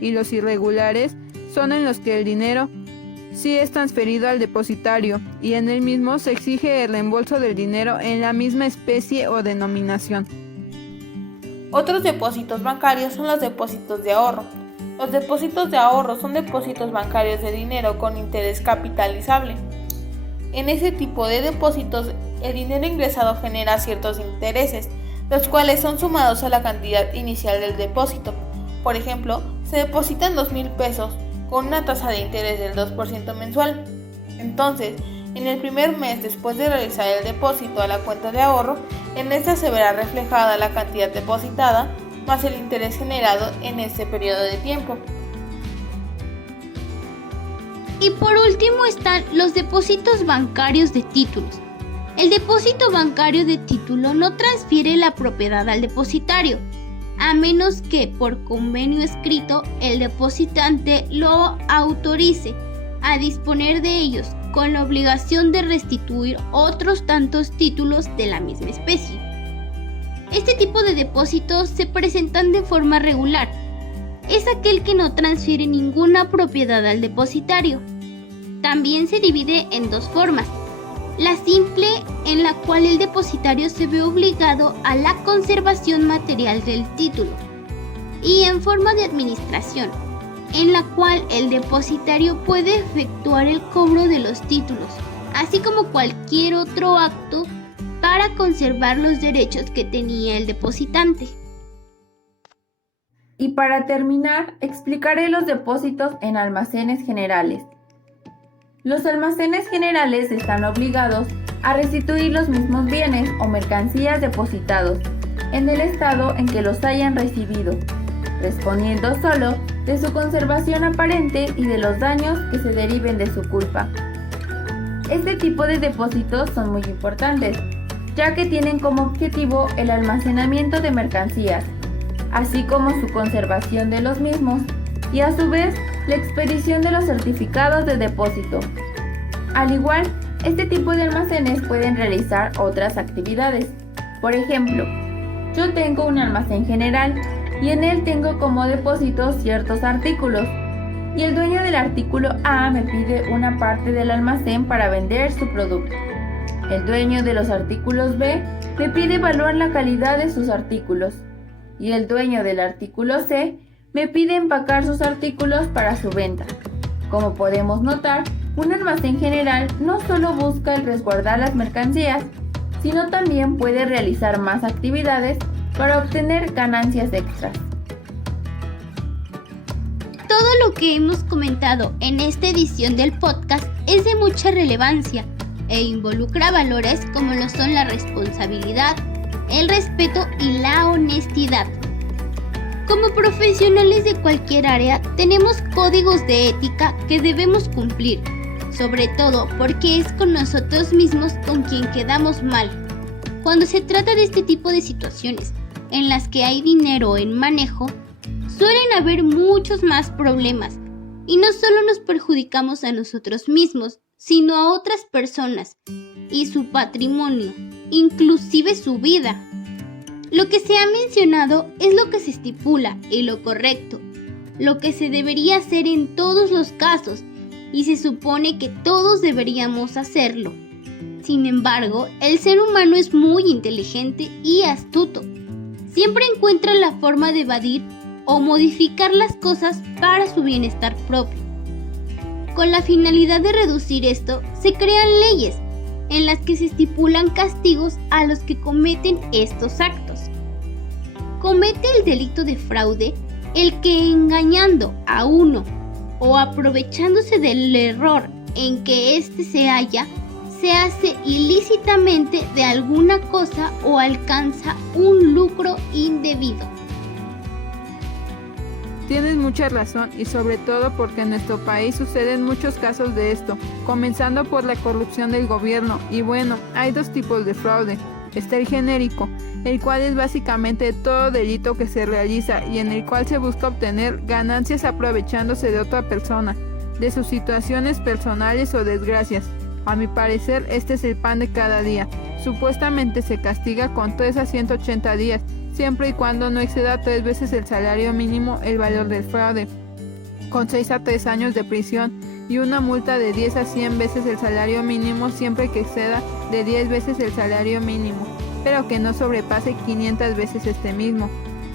y los irregulares son en los que el dinero sí es transferido al depositario y en el mismo se exige el reembolso del dinero en la misma especie o denominación. Otros depósitos bancarios son los depósitos de ahorro. Los depósitos de ahorro son depósitos bancarios de dinero con interés capitalizable. En ese tipo de depósitos, el dinero ingresado genera ciertos intereses, los cuales son sumados a la cantidad inicial del depósito. Por ejemplo, se depositan 2,000 pesos con una tasa de interés del 2% mensual. Entonces, en el primer mes después de realizar el depósito a la cuenta de ahorro, en esta se verá reflejada la cantidad depositada más el interés generado en este periodo de tiempo. Y por último están los depósitos bancarios de títulos. El depósito bancario de título no transfiere la propiedad al depositario, a menos que por convenio escrito el depositante lo autorice a disponer de ellos, con la obligación de restituir otros tantos títulos de la misma especie. Este tipo de depósitos se presentan de forma regular. Es aquel que no transfiere ninguna propiedad al depositario. También se divide en 2 formas. La simple, en la cual el depositario se ve obligado a la conservación material del título, y en forma de administración, en la cual el depositario puede efectuar el cobro de los títulos, así como cualquier otro acto para conservar los derechos que tenía el depositante. Y para terminar, explicaré los depósitos en almacenes generales. Los almacenes generales están obligados a restituir los mismos bienes o mercancías depositados en el estado en que los hayan recibido, respondiendo solo de su conservación aparente y de los daños que se deriven de su culpa. Este tipo de depósitos son muy importantes, ya que tienen como objetivo el almacenamiento de mercancías, así como su conservación de los mismos y a su vez la expedición de los certificados de depósito. Al igual, este tipo de almacenes pueden realizar otras actividades. Por ejemplo, yo tengo un almacén general y en él tengo como depósito ciertos artículos. y el dueño del artículo A me pide una parte del almacén para vender su producto. El dueño de los artículos B me pide evaluar la calidad de sus artículos y el dueño del artículo C me pide empacar sus artículos para su venta. Como podemos notar, un almacén general no solo busca el resguardar las mercancías, sino también puede realizar más actividades para obtener ganancias extras. Todo lo que hemos comentado en esta edición del podcast es de mucha relevancia e involucra valores como lo son la responsabilidad, el respeto y la honestidad. Como profesionales de cualquier área, tenemos códigos de ética que debemos cumplir, sobre todo porque es con nosotros mismos con quien quedamos mal. Cuando se trata de este tipo de situaciones en las que hay dinero en manejo, suelen haber muchos más problemas y no solo nos perjudicamos a nosotros mismos, sino a otras personas y su patrimonio, inclusive su vida. Lo que se ha mencionado es lo que se estipula y lo correcto, lo que se debería hacer en todos los casos y se supone que todos deberíamos hacerlo. Sin embargo, el ser humano es muy inteligente y astuto. Siempre encuentra la forma de evadir o modificar las cosas para su bienestar propio. Con la finalidad de reducir esto, se crean leyes en las que se estipulan castigos a los que cometen estos actos. Comete el delito de fraude el que engañando a uno o aprovechándose del error en que éste se halla, se hace ilícitamente de alguna cosa o alcanza un lucro indebido. Tienes mucha razón y sobre todo porque en nuestro país suceden muchos casos de esto, comenzando por la corrupción del gobierno. Y bueno, hay dos tipos de fraude. Está el genérico, el cual es básicamente todo delito que se realiza y en el cual se busca obtener ganancias aprovechándose de otra persona, de sus situaciones personales o desgracias. A mi parecer, este es el pan de cada día. Supuestamente se castiga con 3 a 180 días, siempre y cuando no exceda 3 veces el salario mínimo el valor del fraude, con 6 a 3 años de prisión y una multa de 10 a 100 veces el salario mínimo siempre que exceda de 10 veces el salario mínimo, pero que no sobrepase 500 veces este mismo.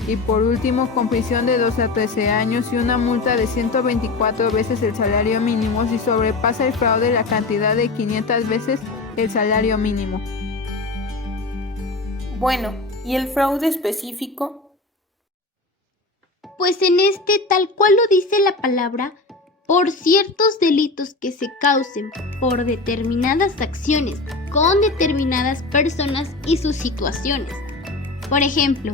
Y por último, con prisión de 12 a 13 años y una multa de 124 veces el salario mínimo si sobrepasa el fraude la cantidad de 500 veces el salario mínimo. Bueno, ¿y el fraude específico? Pues en este, tal cual lo dice la palabra, por ciertos delitos que se causen por determinadas acciones con determinadas personas y sus situaciones. Por ejemplo,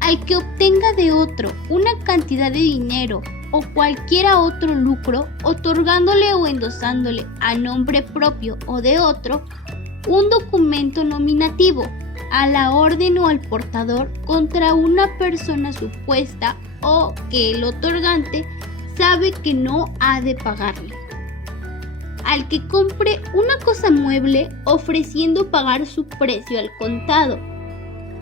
al que obtenga de otro una cantidad de dinero o cualquier otro lucro, otorgándole o endosándole a nombre propio o de otro un documento nominativo a la orden o al portador contra una persona supuesta o que el otorgante sabe que no ha de pagarle. Al que compre una cosa mueble ofreciendo pagar su precio al contado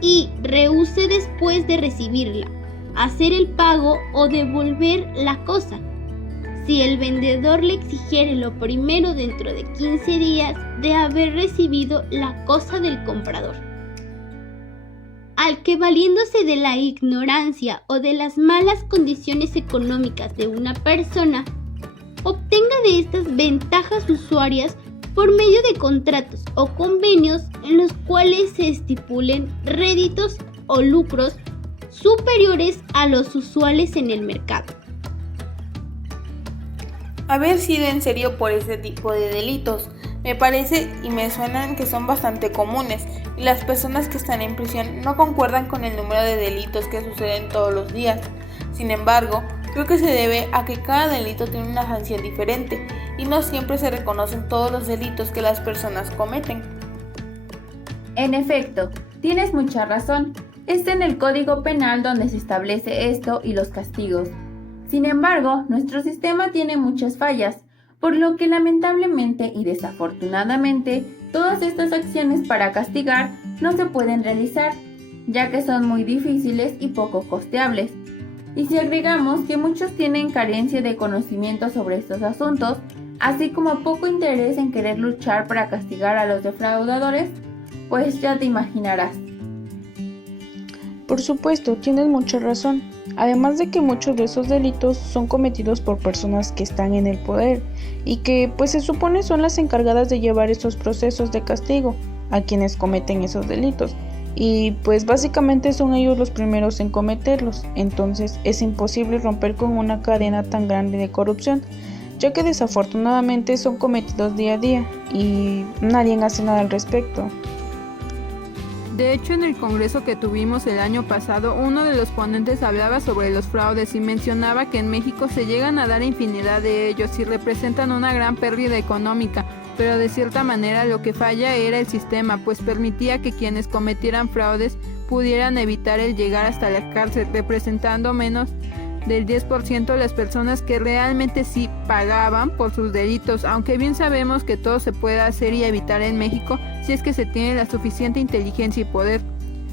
y rehúse después de recibirla, hacer el pago o devolver la cosa, si el vendedor le exigiere lo primero dentro de 15 días de haber recibido la cosa del comprador. Al que valiéndose de la ignorancia o de las malas condiciones económicas de una persona, obtenga de estas ventajas usuarias por medio de contratos o convenios en los cuales se estipulen réditos o lucros superiores a los usuales en el mercado. Haber sido en serio por ese tipo de delitos me parece y me suenan que son bastante comunes y las personas que están en prisión no concuerdan con el número de delitos que suceden todos los días. Sin embargo, creo que se debe a que cada delito tiene una sanción diferente y no siempre se reconocen todos los delitos que las personas cometen. En efecto, tienes mucha razón. Está en el Código Penal donde se establece esto y los castigos. Sin embargo, nuestro sistema tiene muchas fallas, por lo que lamentablemente y desafortunadamente, todas estas acciones para castigar no se pueden realizar, ya que son muy difíciles y poco costeables. Y si agregamos que muchos tienen carencia de conocimiento sobre estos asuntos, así como poco interés en querer luchar para castigar a los defraudadores, pues ya te imaginarás. Por supuesto, tienes mucha razón. Además de que muchos de esos delitos son cometidos por personas que están en el poder y que pues se supone son las encargadas de llevar esos procesos de castigo a quienes cometen esos delitos. Y pues básicamente son ellos los primeros en cometerlos, entonces es imposible romper con una cadena tan grande de corrupción, ya que desafortunadamente son cometidos día a día y nadie hace nada al respecto. De hecho, en el congreso que tuvimos el año pasado, uno de los ponentes hablaba sobre los fraudes y mencionaba que en México se llegan a dar infinidad de ellos y representan una gran pérdida económica, pero de cierta manera lo que falla era el sistema, pues permitía que quienes cometieran fraudes pudieran evitar el llegar hasta la cárcel, representando menos del 10% de las personas que realmente sí pagaban por sus delitos, aunque bien sabemos que todo se puede hacer y evitar en México si es que se tiene la suficiente inteligencia y poder.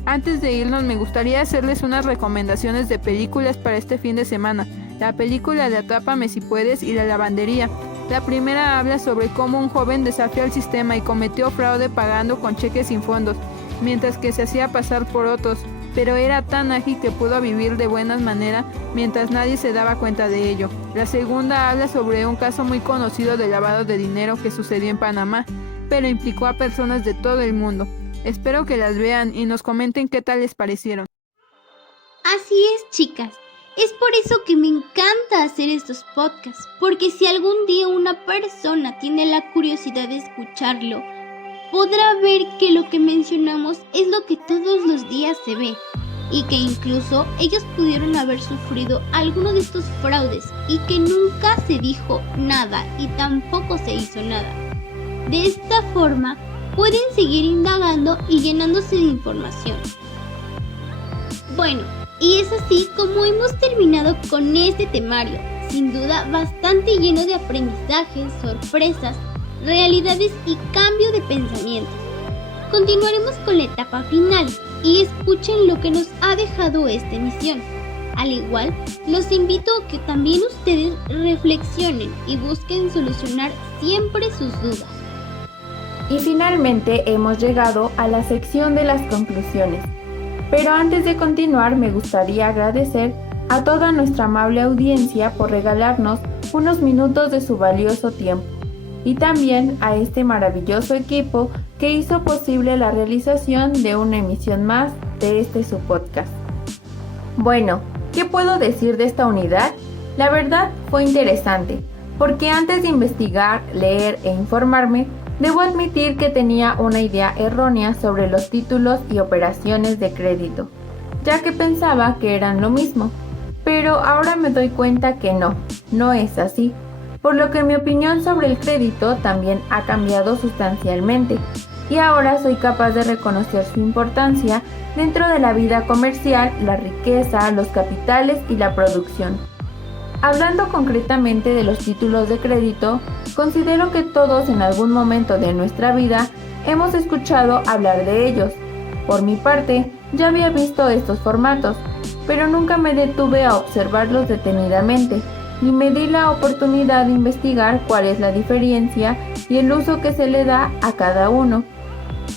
Antes de irnos, me gustaría hacerles unas recomendaciones de películas para este fin de semana. La película de Atrápame si puedes y La lavandería. La primera habla sobre cómo un joven desafió el sistema y cometió fraude pagando con cheques sin fondos, mientras que se hacía pasar por otros, pero era tan ágil que pudo vivir de buena manera mientras nadie se daba cuenta de ello. La segunda habla sobre un caso muy conocido de lavado de dinero que sucedió en Panamá, pero implicó a personas de todo el mundo. Espero que las vean y nos comenten qué tal les parecieron. Así es, chicas. Es por eso que me encanta hacer estos podcasts, porque si algún día una persona tiene la curiosidad de escucharlo, podrá ver que lo que mencionamos es lo que todos los días se ve y que incluso ellos pudieron haber sufrido alguno de estos fraudes y que nunca se dijo nada y tampoco se hizo nada. De esta forma pueden seguir indagando y llenándose de información. Bueno, y es así como hemos terminado con este temario, sin duda bastante lleno de aprendizajes, sorpresas, realidades y cambio de pensamiento. Continuaremos con la etapa final y escuchen lo que nos ha dejado esta emisión. Al igual, los invito a que también ustedes reflexionen y busquen solucionar siempre sus dudas. Y finalmente hemos llegado a la sección de las conclusiones. Pero antes de continuar, me gustaría agradecer a toda nuestra amable audiencia por regalarnos unos minutos de su valioso tiempo. Y también a este maravilloso equipo que hizo posible la realización de una emisión más de este su podcast. Bueno, ¿qué puedo decir de esta unidad? La verdad fue interesante, porque antes de investigar, leer e informarme, debo admitir que tenía una idea errónea sobre los títulos y operaciones de crédito, ya que pensaba que eran lo mismo, pero ahora me doy cuenta que no es así. Por lo que mi opinión sobre el crédito también ha cambiado sustancialmente y ahora soy capaz de reconocer su importancia dentro de la vida comercial, la riqueza, los capitales y la producción. Hablando concretamente de los títulos de crédito, considero que todos en algún momento de nuestra vida hemos escuchado hablar de ellos. Por mi parte, ya había visto estos formatos, pero nunca me detuve a observarlos detenidamente. Y me di la oportunidad de investigar cuál es la diferencia y el uso que se le da a cada uno,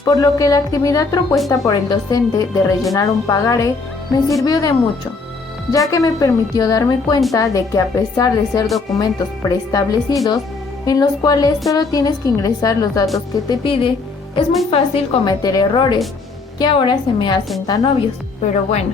por lo que la actividad propuesta por el docente de rellenar un pagaré me sirvió de mucho, ya que me permitió darme cuenta de que a pesar de ser documentos preestablecidos, en los cuales solo tienes que ingresar los datos que te pide, es muy fácil cometer errores, que ahora se me hacen tan obvios, pero bueno.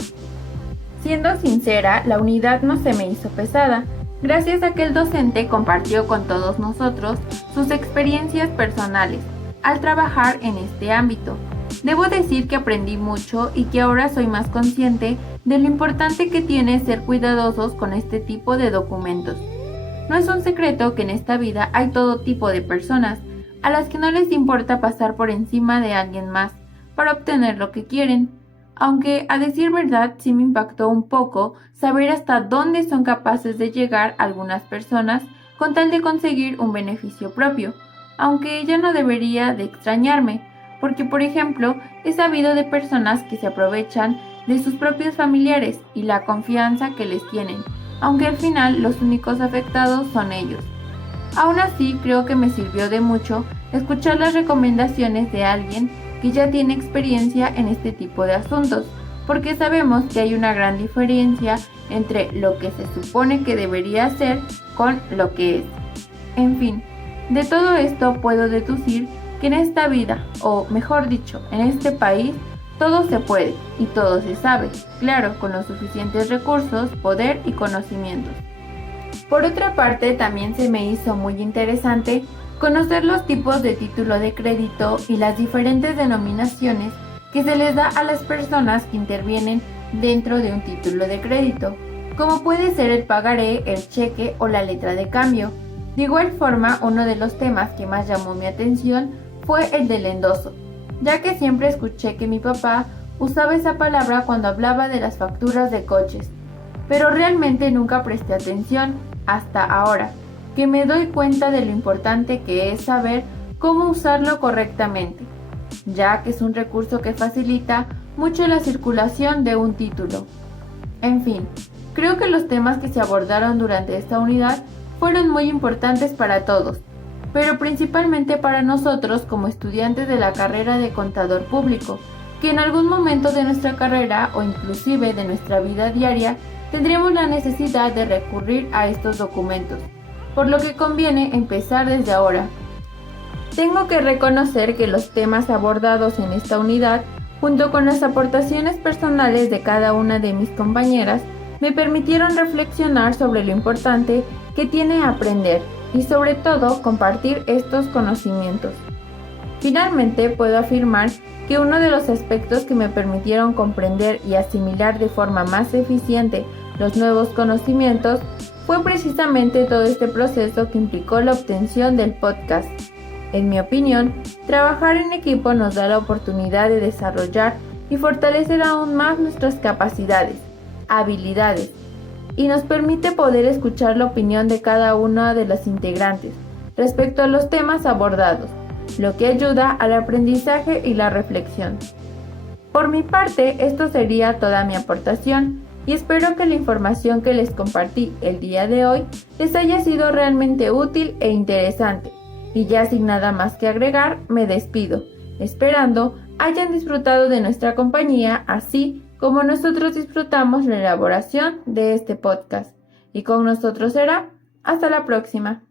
Siendo sincera, la unidad no se me hizo pesada, gracias a que el docente compartió con todos nosotros sus experiencias personales al trabajar en este ámbito. Debo decir que aprendí mucho y que ahora soy más consciente de lo importante que tiene ser cuidadosos con este tipo de documentos. No es un secreto que en esta vida hay todo tipo de personas a las que no les importa pasar por encima de alguien más para obtener lo que quieren. Aunque, a decir verdad, sí me impactó un poco saber hasta dónde son capaces de llegar algunas personas con tal de conseguir un beneficio propio, aunque ya no debería de extrañarme, porque por ejemplo, he sabido de personas que se aprovechan de sus propios familiares y la confianza que les tienen, aunque al final los únicos afectados son ellos. Aún así, creo que me sirvió de mucho escuchar las recomendaciones de alguien que ya tiene experiencia en este tipo de asuntos, porque sabemos que hay una gran diferencia entre lo que se supone que debería ser con lo que es. En fin, de todo esto puedo deducir que en esta vida, o mejor dicho, en este país, todo se puede y todo se sabe, claro, con los suficientes recursos, poder y conocimientos. Por otra parte, también se me hizo muy interesante conocer los tipos de título de crédito y las diferentes denominaciones que se les da a las personas que intervienen dentro de un título de crédito, como puede ser el pagaré, el cheque o la letra de cambio. De igual forma, uno de los temas que más llamó mi atención fue el del endoso, ya que siempre escuché que mi papá usaba esa palabra cuando hablaba de las facturas de coches, pero realmente nunca presté atención hasta ahora, que me doy cuenta de lo importante que es saber cómo usarlo correctamente, ya que es un recurso que facilita mucho la circulación de un título. En fin, creo que los temas que se abordaron durante esta unidad fueron muy importantes para todos, pero principalmente para nosotros como estudiantes de la carrera de contador público, que en algún momento de nuestra carrera o inclusive de nuestra vida diaria tendremos la necesidad de recurrir a estos documentos, por lo que conviene empezar desde ahora. Tengo que reconocer que los temas abordados en esta unidad, junto con las aportaciones personales de cada una de mis compañeras, me permitieron reflexionar sobre lo importante que tiene aprender y sobre todo compartir estos conocimientos. Finalmente, puedo afirmar que uno de los aspectos que me permitieron comprender y asimilar de forma más eficiente los nuevos conocimientos fue precisamente todo este proceso que implicó la obtención del podcast. En mi opinión, trabajar en equipo nos da la oportunidad de desarrollar y fortalecer aún más nuestras capacidades, habilidades, y nos permite poder escuchar la opinión de cada uno de los integrantes respecto a los temas abordados, lo que ayuda al aprendizaje y la reflexión. Por mi parte, esto sería toda mi aportación y espero que la información que les compartí el día de hoy les haya sido realmente útil e interesante. Y ya sin nada más que agregar, me despido, esperando hayan disfrutado de nuestra compañía así como nosotros disfrutamos la elaboración de este podcast. Y con nosotros será hasta la próxima.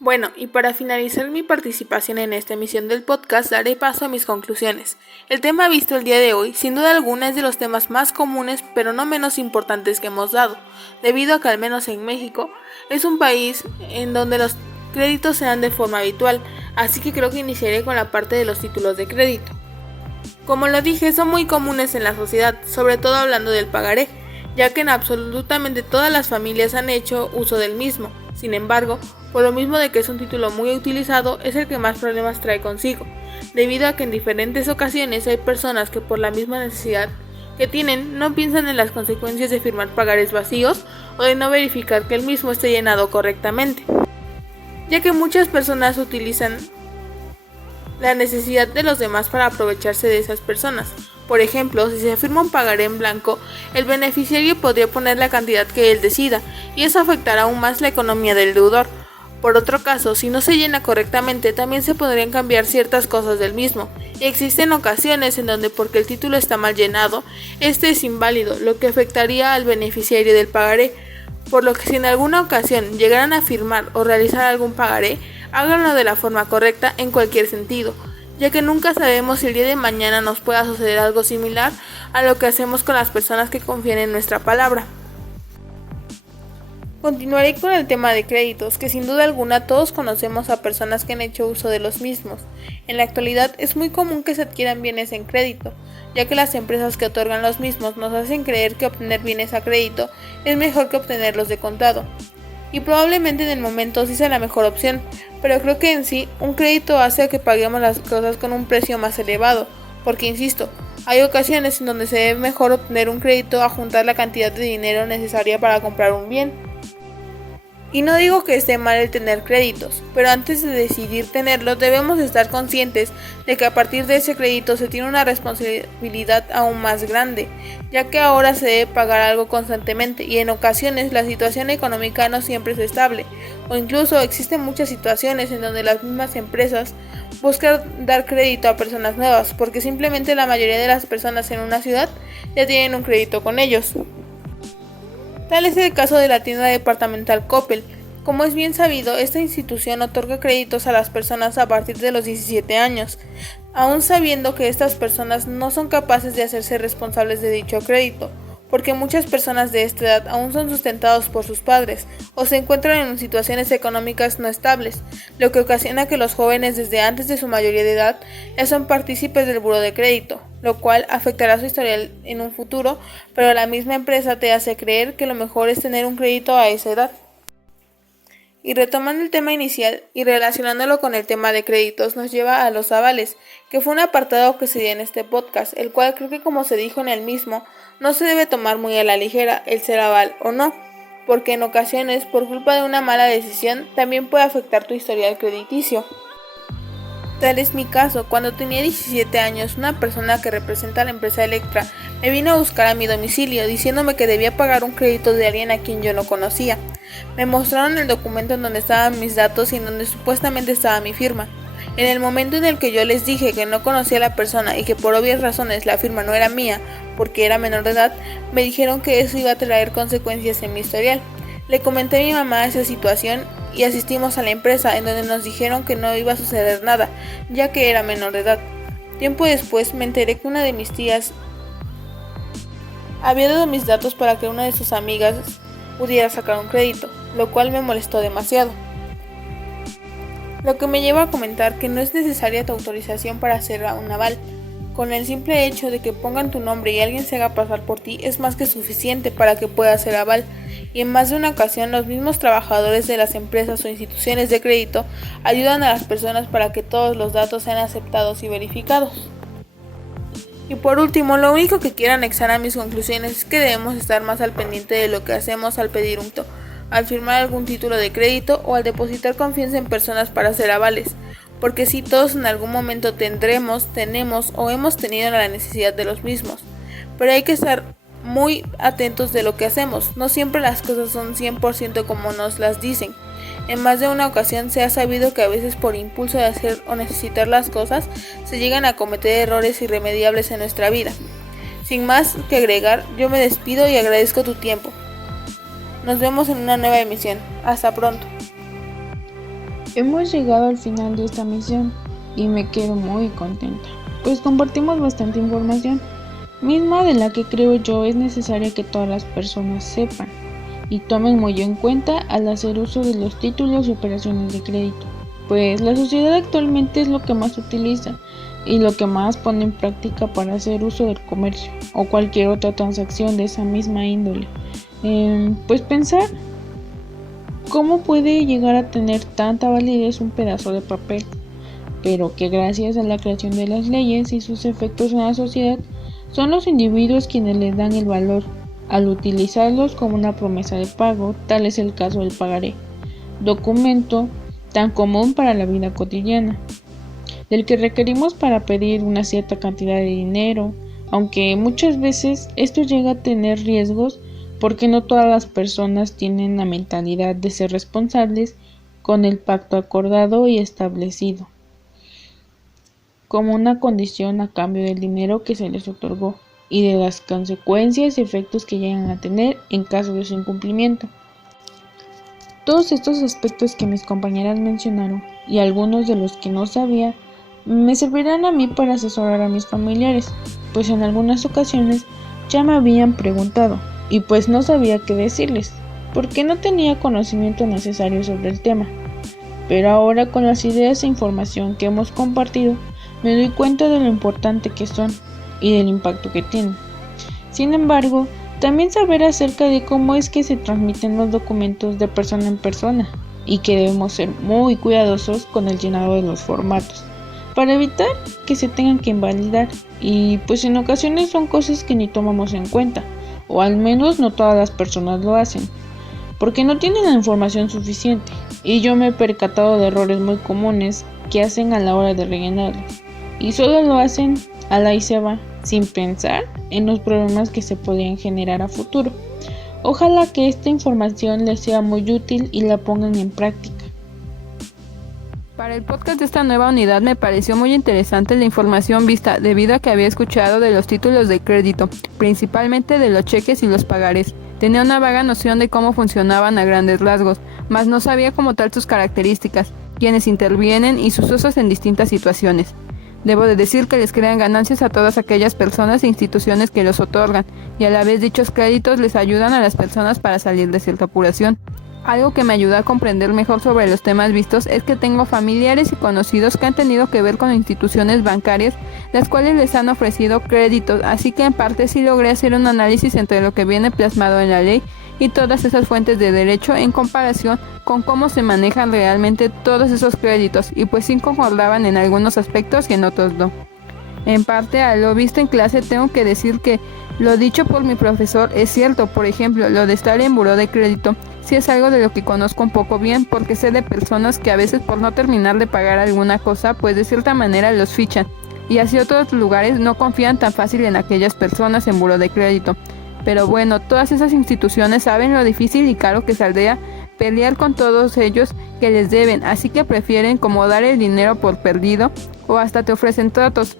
Bueno, y para finalizar mi participación en esta emisión del podcast, daré paso a mis conclusiones. El tema visto el día de hoy, sin duda alguna, es de los temas más comunes, pero no menos importantes que hemos dado, debido a que al menos en México es un país en donde los créditos se dan de forma habitual, así que creo que iniciaré con la parte de los títulos de crédito. Como lo dije, son muy comunes en la sociedad, sobre todo hablando del pagaré, ya que en absolutamente todas las familias han hecho uso del mismo. Sin embargo, por lo mismo de que es un título muy utilizado, es el que más problemas trae consigo, debido a que en diferentes ocasiones hay personas que por la misma necesidad que tienen no piensan en las consecuencias de firmar pagares vacíos o de no verificar que el mismo esté llenado correctamente, ya que muchas personas utilizan la necesidad de los demás para aprovecharse de esas personas. Por ejemplo, si se firma un pagaré en blanco, el beneficiario podría poner la cantidad que él decida, y eso afectará aún más la economía del deudor. Por otro caso, si no se llena correctamente, también se podrían cambiar ciertas cosas del mismo, y existen ocasiones en donde porque el título está mal llenado, este es inválido, lo que afectaría al beneficiario del pagaré, por lo que si en alguna ocasión llegaran a firmar o realizar algún pagaré, háganlo de la forma correcta en cualquier sentido, ya que nunca sabemos si el día de mañana nos pueda suceder algo similar a lo que hacemos con las personas que confían en nuestra palabra. Continuaré con el tema de créditos, que sin duda alguna todos conocemos a personas que han hecho uso de los mismos. En la actualidad es muy común que se adquieran bienes en crédito, ya que las empresas que otorgan los mismos nos hacen creer que obtener bienes a crédito es mejor que obtenerlos de contado. Y probablemente en el momento sí sea la mejor opción, pero creo que en sí un crédito hace que paguemos las cosas con un precio más elevado, porque insisto, hay ocasiones en donde se ve mejor obtener un crédito a juntar la cantidad de dinero necesaria para comprar un bien. Y no digo que esté mal el tener créditos, pero antes de decidir tenerlos debemos estar conscientes de que a partir de ese crédito se tiene una responsabilidad aún más grande, ya que ahora se debe pagar algo constantemente y en ocasiones la situación económica no siempre es estable, o incluso existen muchas situaciones en donde las mismas empresas buscan dar crédito a personas nuevas, porque simplemente la mayoría de las personas en una ciudad ya tienen un crédito con ellos. Tal es el caso de la tienda departamental Coppel. Como es bien sabido, esta institución otorga créditos a las personas a partir de los 17 años, aún sabiendo que estas personas no son capaces de hacerse responsables de dicho crédito, porque muchas personas de esta edad aún son sustentados por sus padres o se encuentran en situaciones económicas no estables, lo que ocasiona que los jóvenes desde antes de su mayoría de edad ya son partícipes del buró de crédito, lo cual afectará su historial en un futuro, pero la misma empresa te hace creer que lo mejor es tener un crédito a esa edad. Y retomando el tema inicial y relacionándolo con el tema de créditos, nos lleva a los avales, que fue un apartado que se dio en este podcast, el cual creo que, como se dijo en el mismo, no se debe tomar muy a la ligera el ser aval o no, porque en ocasiones, por culpa de una mala decisión, también puede afectar tu historial crediticio. Tal es mi caso. Cuando tenía 17 años, una persona que representa a la empresa Electra me vino a buscar a mi domicilio diciéndome que debía pagar un crédito de alguien a quien yo no conocía. Me mostraron el documento en donde estaban mis datos y en donde supuestamente estaba mi firma. En el momento en el que yo les dije que no conocía a la persona y que por obvias razones la firma no era mía porque era menor de edad, me dijeron que eso iba a traer consecuencias en mi historial. Le comenté a mi mamá esa situación y asistimos a la empresa, en donde nos dijeron que no iba a suceder nada, ya que era menor de edad. Tiempo después me enteré que una de mis tías había dado mis datos para que una de sus amigas pudiera sacar un crédito, lo cual me molestó demasiado. Lo que me lleva a comentar que no es necesaria tu autorización para hacer un aval. Con el simple hecho de que pongan tu nombre y alguien se haga pasar por ti es más que suficiente para que puedas hacer aval. Y en más de una ocasión los mismos trabajadores de las empresas o instituciones de crédito ayudan a las personas para que todos los datos sean aceptados y verificados. Y por último, lo único que quiero anexar a mis conclusiones es que debemos estar más al pendiente de lo que hacemos al pedir al firmar algún título de crédito o al depositar confianza en personas para hacer avales, porque sí, todos en algún momento tenemos o hemos tenido la necesidad de los mismos, pero hay que estar muy atentos de lo que hacemos. No siempre las cosas son 100% como nos las dicen. En más de una ocasión se ha sabido que a veces por impulso de hacer o necesitar las cosas se llegan a cometer errores irremediables en nuestra vida. Sin más que agregar, yo me despido y agradezco tu tiempo. Nos vemos en una nueva emisión. Hasta pronto. Hemos llegado al final de esta misión y me quedo muy contenta, pues compartimos bastante información, misma de la que creo yo es necesaria que todas las personas sepan y tomen muy en cuenta al hacer uso de los títulos y operaciones de crédito, pues la sociedad actualmente es lo que más utiliza y lo que más pone en práctica para hacer uso del comercio o cualquier otra transacción de esa misma índole. Pues pensar cómo puede llegar a tener tanta validez un pedazo de papel, pero que gracias a la creación de las leyes y sus efectos en la sociedad son los individuos quienes les dan el valor al utilizarlos como una promesa de pago. Tal es el caso del pagaré, documento tan común para la vida cotidiana, del que requerimos para pedir una cierta cantidad de dinero, aunque muchas veces esto llega a tener riesgos porque no todas las personas tienen la mentalidad de ser responsables con el pacto acordado y establecido como una condición a cambio del dinero que se les otorgó y de las consecuencias y efectos que llegan a tener en caso de su incumplimiento. Todos estos aspectos que mis compañeras mencionaron y algunos de los que no sabía me servirán a mí para asesorar a mis familiares, pues en algunas ocasiones ya me habían preguntado y pues no sabía qué decirles, porque no tenía conocimiento necesario sobre el tema. Pero ahora, con las ideas e información que hemos compartido, me doy cuenta de lo importante que son y del impacto que tienen. Sin embargo, también saber acerca de cómo es que se transmiten los documentos de persona en persona y que debemos ser muy cuidadosos con el llenado de los formatos para evitar que se tengan que invalidar, y pues en ocasiones son cosas que ni tomamos en cuenta, o al menos no todas las personas lo hacen. porque no tienen la información suficiente, y yo me he percatado de errores muy comunes que hacen a la hora de rellenarlo, y solo lo hacen a la y se va, sin pensar en los problemas que se podrían generar a futuro. Ojalá que esta información les sea muy útil y la pongan en práctica. Para el podcast de esta nueva unidad me pareció muy interesante la información vista debido a que había escuchado de los títulos de crédito, principalmente de los cheques y los pagarés. Tenía una vaga noción de cómo funcionaban a grandes rasgos, mas no sabía como tal sus características, quienes intervienen y sus usos en distintas situaciones. Debo de decir que les crean ganancias a todas aquellas personas e instituciones que los otorgan, y a la vez dichos créditos les ayudan a las personas para salir de cierta apuración. Algo que me ayuda a comprender mejor sobre los temas vistos es que tengo familiares y conocidos que han tenido que ver con instituciones bancarias, las cuales les han ofrecido créditos, así que en parte sí logré hacer un análisis entre lo que viene plasmado en la ley y todas esas fuentes de derecho en comparación con cómo se manejan realmente todos esos créditos, y pues sí concordaban en algunos aspectos y en otros no. En parte a lo visto en clase tengo que decir que lo dicho por mi profesor es cierto. Por ejemplo, lo de estar en buró de crédito sí es algo de lo que conozco un poco bien, porque sé de personas que a veces por no terminar de pagar alguna cosa, pues de cierta manera los fichan, y así otros lugares no confían tan fácil en aquellas personas en buró de crédito. Pero bueno, todas esas instituciones saben lo difícil y caro que saldría pelear con todos ellos que les deben, así que prefieren como dar el dinero por perdido o hasta te ofrecen tratos.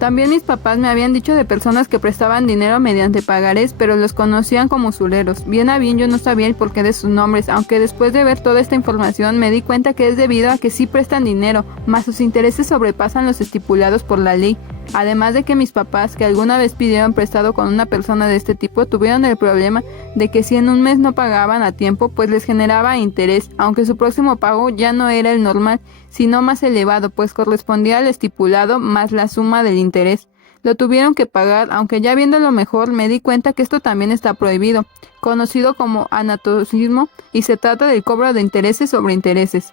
También mis papás me habían dicho de personas que prestaban dinero mediante pagarés, pero los conocían como usureros. Bien a bien yo no sabía el porqué de sus nombres, aunque después de ver toda esta información me di cuenta que es debido a que sí prestan dinero, mas sus intereses sobrepasan los estipulados por la ley. Además de que mis papás, que alguna vez pidieron prestado con una persona de este tipo, tuvieron el problema de que si en un mes no pagaban a tiempo, pues les generaba interés, aunque su próximo pago ya no era el normal, sino más elevado, pues correspondía al estipulado más la suma del interés. Lo tuvieron que pagar, aunque ya viéndolo mejor me di cuenta que esto también está prohibido, conocido como anatocismo, y se trata del cobro de intereses sobre intereses.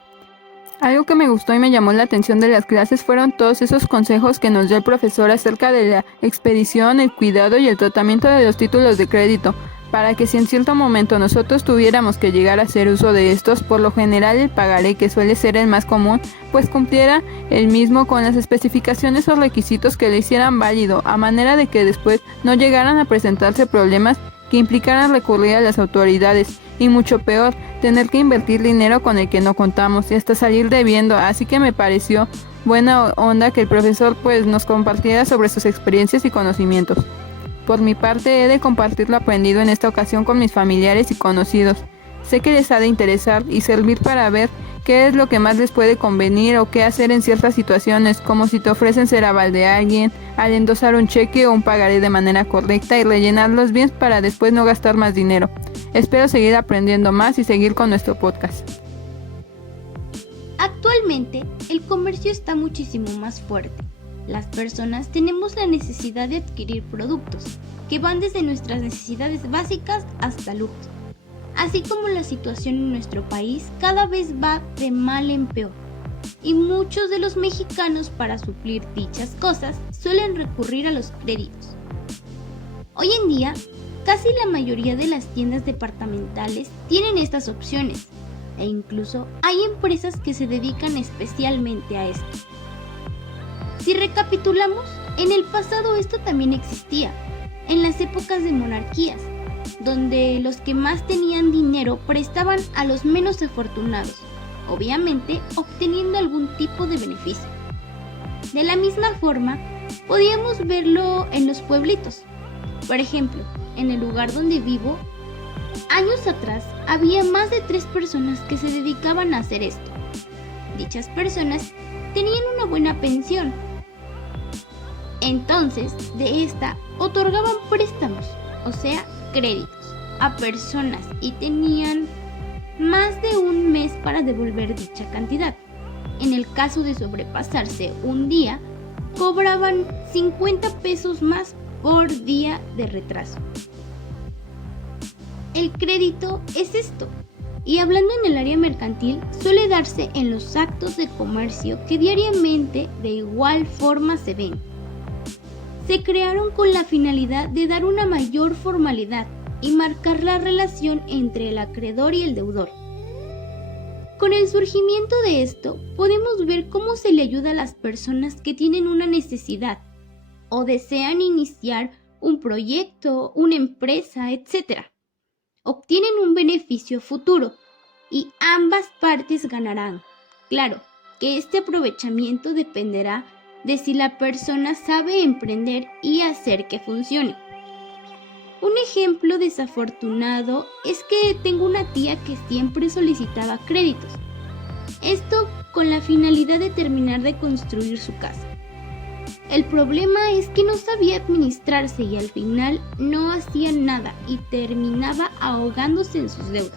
Algo que me gustó y me llamó la atención de las clases fueron todos esos consejos que nos dio el profesor acerca de la expedición, el cuidado y el tratamiento de los títulos de crédito, para que si en cierto momento nosotros tuviéramos que llegar a hacer uso de estos, por lo general el pagaré, que suele ser el más común, pues cumpliera el mismo con las especificaciones o requisitos que le hicieran válido, a manera de que después no llegaran a presentarse problemas que implicaran recurrir a las autoridades, y mucho peor, tener que invertir dinero con el que no contamos y hasta salir debiendo. Así que me pareció buena onda que el profesor pues nos compartiera sobre sus experiencias y conocimientos. Por mi parte he de compartir lo aprendido en esta ocasión con mis familiares y conocidos. Sé que les ha de interesar y servir para ver qué es lo que más les puede convenir o qué hacer en ciertas situaciones, como si te ofrecen ser aval de alguien, al endosar un cheque o un pagaré de manera correcta y rellenarlos bien para después no gastar más dinero. Espero seguir aprendiendo más y seguir con nuestro podcast. Actualmente, el comercio está muchísimo más fuerte. Las personas tenemos la necesidad de adquirir productos que van desde nuestras necesidades básicas hasta lujos. Así como la situación en nuestro país cada vez va de mal en peor, y muchos de los mexicanos para suplir dichas cosas suelen recurrir a los créditos. Hoy en día, casi la mayoría de las tiendas departamentales tienen estas opciones, e incluso hay empresas que se dedican especialmente a esto. Si recapitulamos, en el pasado esto también existía, en las épocas de monarquías, donde los que más tenían dinero prestaban a los menos afortunados, obviamente obteniendo algún tipo de beneficio. De la misma forma, podíamos verlo en los pueblitos. Por ejemplo, en el lugar donde vivo, años atrás había más de 3 personas que se dedicaban a hacer esto. Dichas personas tenían una buena pensión. Entonces, de esta otorgaban préstamos, o sea, créditos, a personas y tenían más de un mes para devolver dicha cantidad. En el caso de sobrepasarse un día, cobraban 50 pesos más por día de retraso. El crédito es esto, y hablando en el área mercantil, suele darse en los actos de comercio que diariamente de igual forma se ven. Se crearon con la finalidad de dar una mayor formalidad y marcar la relación entre el acreedor y el deudor. Con el surgimiento de esto, podemos ver cómo se le ayuda a las personas que tienen una necesidad o desean iniciar un proyecto, una empresa, etc. Obtienen un beneficio futuro y ambas partes ganarán. Claro que este aprovechamiento dependerá de si la persona sabe emprender y hacer que funcione. Un ejemplo desafortunado es que tengo una tía que siempre solicitaba créditos. Esto con la finalidad de terminar de construir su casa. El problema es que no sabía administrarse y al final no hacía nada y terminaba ahogándose en sus deudas.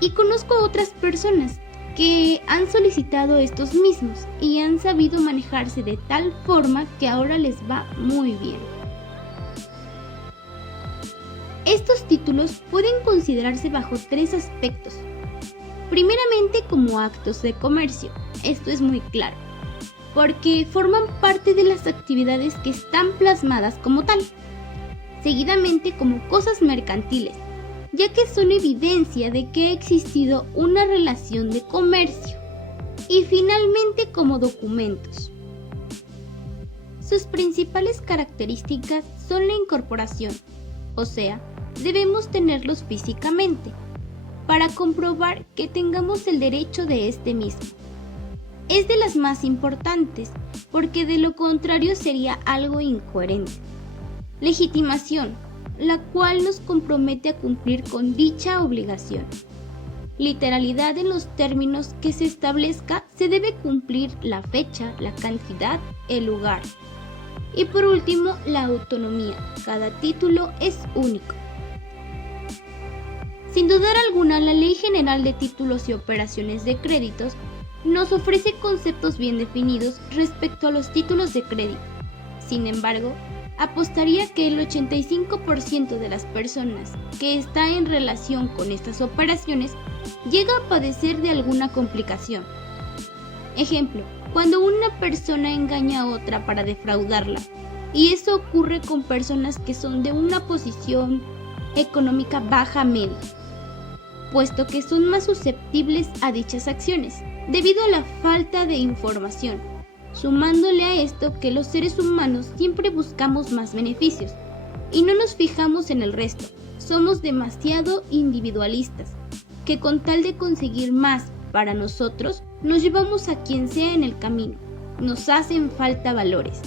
Y conozco a otras personas que han solicitado estos mismos y han sabido manejarse de tal forma que ahora les va muy bien. Estos títulos pueden considerarse bajo 3 aspectos. Primeramente, como actos de comercio. Esto es muy claro, porque forman parte de las actividades que están plasmadas como tal. Seguidamente, como cosas mercantiles, ya que son evidencia de que ha existido una relación de comercio. Y finalmente, como documentos. Sus principales características son la incorporación, o sea, debemos tenerlos físicamente para comprobar que tengamos el derecho de este mismo. Es de las más importantes porque de lo contrario sería algo incoherente. Legitimación, la cual nos compromete a cumplir con dicha obligación. Literalidad en los términos que se establezca, se debe cumplir la fecha, la cantidad, el lugar. Y por último, la autonomía. Cada título es único. Sin dudar alguna, la Ley General de Títulos y Operaciones de Créditos nos ofrece conceptos bien definidos respecto a los títulos de crédito. Sin embargo, apostaría que el 85% de las personas que está en relación con estas operaciones llega a padecer de alguna complicación. Ejemplo, cuando una persona engaña a otra para defraudarla, y eso ocurre con personas que son de una posición económica baja media, puesto que son más susceptibles a dichas acciones, debido a la falta de información, sumándole a esto que los seres humanos siempre buscamos más beneficios, y no nos fijamos en el resto, somos demasiado individualistas, que con tal de conseguir más para nosotros, nos llevamos a quien sea en el camino, nos hacen falta valores.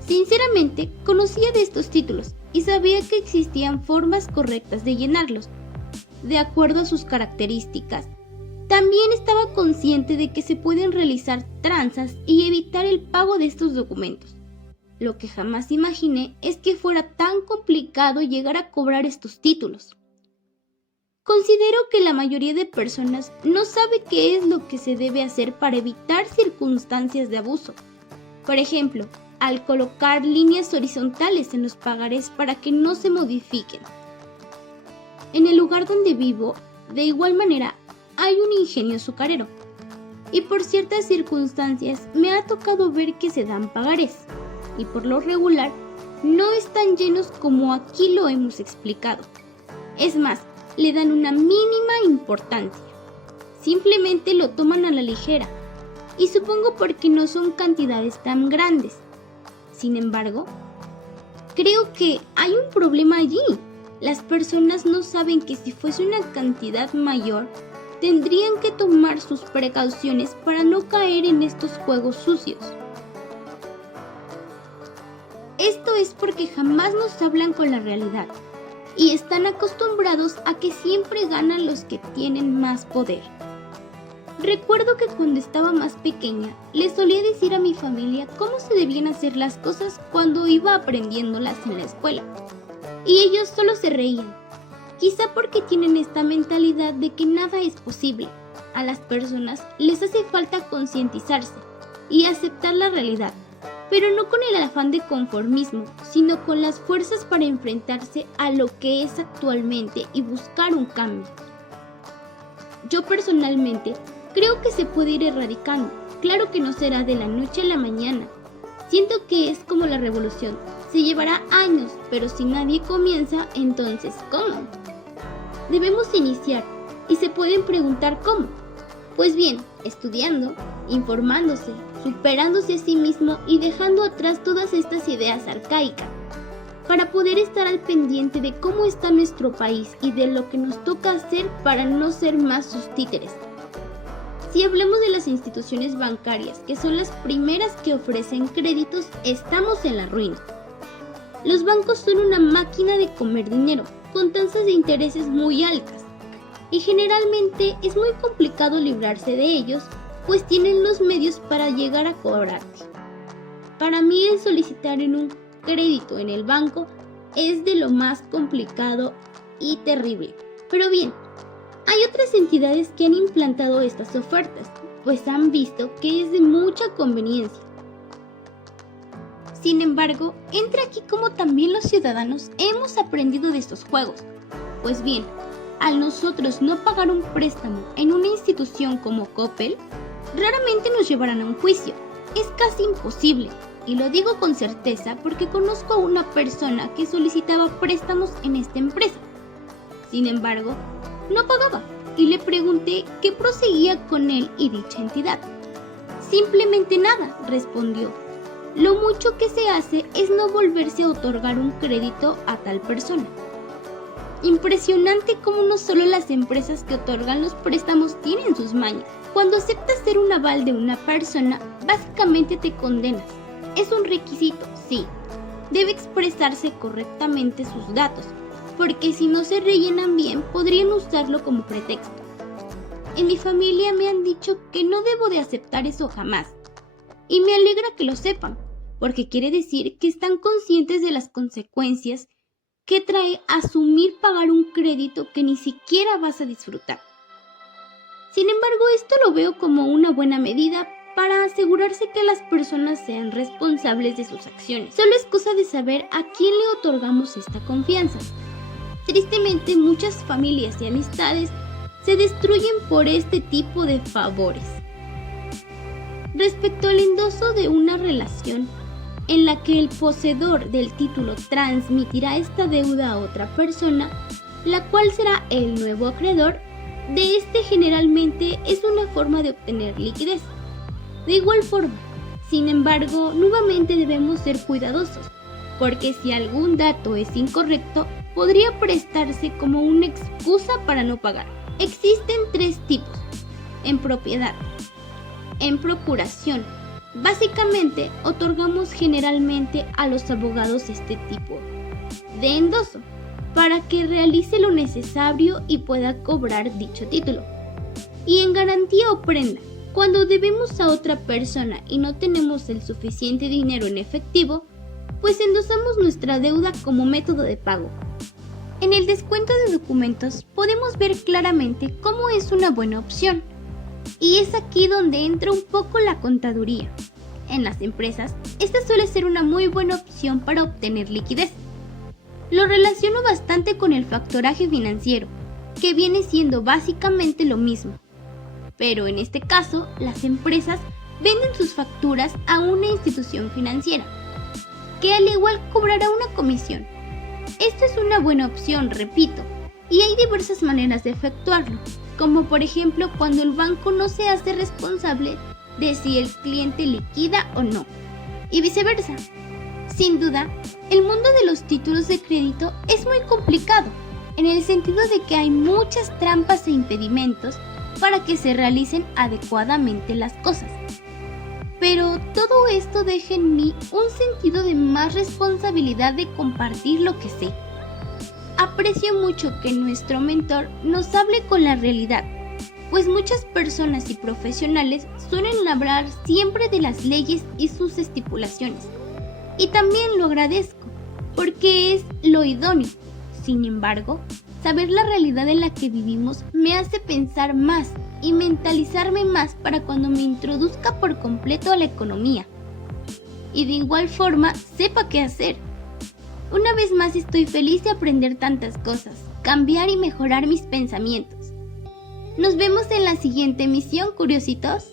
Sinceramente, conocía de estos títulos y sabía que existían formas correctas de llenarlos, de acuerdo a sus características. También estaba consciente de que se pueden realizar tranzas y evitar el pago de estos documentos. Lo que jamás imaginé es que fuera tan complicado llegar a cobrar estos títulos. Considero que la mayoría de personas no sabe qué es lo que se debe hacer para evitar circunstancias de abuso. Por ejemplo, al colocar líneas horizontales en los pagarés para que no se modifiquen. En el lugar donde vivo, de igual manera, hay un ingenio azucarero. Y por ciertas circunstancias me ha tocado ver que se dan pagarés. Y por lo regular, no están llenos como aquí lo hemos explicado. Es más, le dan una mínima importancia. Simplemente lo toman a la ligera. Y supongo porque no son cantidades tan grandes. Sin embargo, creo que hay un problema allí. Las personas no saben que si fuese una cantidad mayor, tendrían que tomar sus precauciones para no caer en estos juegos sucios. Esto es porque jamás nos hablan con la realidad y están acostumbrados a que siempre ganan los que tienen más poder. Recuerdo que cuando estaba más pequeña, le solía decir a mi familia cómo se debían hacer las cosas cuando iba aprendiéndolas en la escuela. Y ellos solo se reían, quizá porque tienen esta mentalidad de que nada es posible. A las personas les hace falta concientizarse y aceptar la realidad, pero no con el afán de conformismo, sino con las fuerzas para enfrentarse a lo que es actualmente y buscar un cambio. Yo personalmente creo que se puede ir erradicando. Claro que no será de la noche a la mañana. Siento que es como la revolución. Se llevará años, pero si nadie comienza, entonces ¿cómo? Debemos iniciar y se pueden preguntar ¿cómo? Pues bien, estudiando, informándose, superándose a sí mismo y dejando atrás todas estas ideas arcaicas, para poder estar al pendiente de cómo está nuestro país y de lo que nos toca hacer para no ser más sus títeres. Si hablamos de las instituciones bancarias, que son las primeras que ofrecen créditos, estamos en la ruina. Los bancos son una máquina de comer dinero, con tasas de intereses muy altas, y generalmente es muy complicado librarse de ellos, pues tienen los medios para llegar a cobrarte. Para mí el solicitar en un crédito en el banco es de lo más complicado y terrible. Pero bien, hay otras entidades que han implantado estas ofertas, pues han visto que es de mucha conveniencia. Sin embargo, entra aquí como también los ciudadanos hemos aprendido de estos juegos. Pues bien, al nosotros no pagar un préstamo en una institución como Coppel, raramente nos llevarán a un juicio. Es casi imposible, y lo digo con certeza porque conozco a una persona que solicitaba préstamos en esta empresa. Sin embargo, no pagaba, y le pregunté qué proseguía con él y dicha entidad. Simplemente nada, respondió. Lo mucho que se hace es no volverse a otorgar un crédito a tal persona. Impresionante cómo no solo las empresas que otorgan los préstamos tienen sus mañas. Cuando aceptas ser un aval de una persona, básicamente te condenas. Es un requisito, sí. Debe expresarse correctamente sus datos, porque si no se rellenan bien, podrían usarlo como pretexto. En mi familia me han dicho que no debo de aceptar eso jamás. Y me alegra que lo sepan, porque quiere decir que están conscientes de las consecuencias que trae asumir pagar un crédito que ni siquiera vas a disfrutar. Sin embargo, esto lo veo como una buena medida para asegurarse que las personas sean responsables de sus acciones. Solo es cosa de saber a quién le otorgamos esta confianza. Tristemente, muchas familias y amistades se destruyen por este tipo de favores. Respecto al endoso de una relación en la que el poseedor del título transmitirá esta deuda a otra persona, la cual será el nuevo acreedor, de este generalmente es una forma de obtener liquidez. De igual forma, sin embargo, nuevamente debemos ser cuidadosos, porque si algún dato es incorrecto, podría prestarse como una excusa para no pagar. Existen 3 tipos: en propiedad, en procuración. Básicamente, otorgamos generalmente a los abogados este tipo de endoso para que realice lo necesario y pueda cobrar dicho título. Y en garantía o prenda, cuando debemos a otra persona y no tenemos el suficiente dinero en efectivo, pues endosamos nuestra deuda como método de pago. En el descuento de documentos podemos ver claramente cómo es una buena opción. Y es aquí donde entra un poco la contaduría. En las empresas, esta suele ser una muy buena opción para obtener liquidez. Lo relaciono bastante con el factoraje financiero, que viene siendo básicamente lo mismo. Pero en este caso, las empresas venden sus facturas a una institución financiera, que al igual cobrará una comisión. Esto es una buena opción, repito, y hay diversas maneras de efectuarlo, como por ejemplo cuando el banco no se hace responsable de si el cliente liquida o no, y viceversa. Sin duda, el mundo de los títulos de crédito es muy complicado, en el sentido de que hay muchas trampas e impedimentos para que se realicen adecuadamente las cosas. Pero todo esto deja en mí un sentido de más responsabilidad de compartir lo que sé. Aprecio mucho que nuestro mentor nos hable con la realidad, pues muchas personas y profesionales suelen hablar siempre de las leyes y sus estipulaciones. Y también lo agradezco, porque es lo idóneo. Sin embargo, saber la realidad en la que vivimos me hace pensar más y mentalizarme más para cuando me introduzca por completo a la economía. Y de igual forma, sepa qué hacer. Una vez más estoy feliz de aprender tantas cosas, cambiar y mejorar mis pensamientos. Nos vemos en la siguiente emisión, curiositos.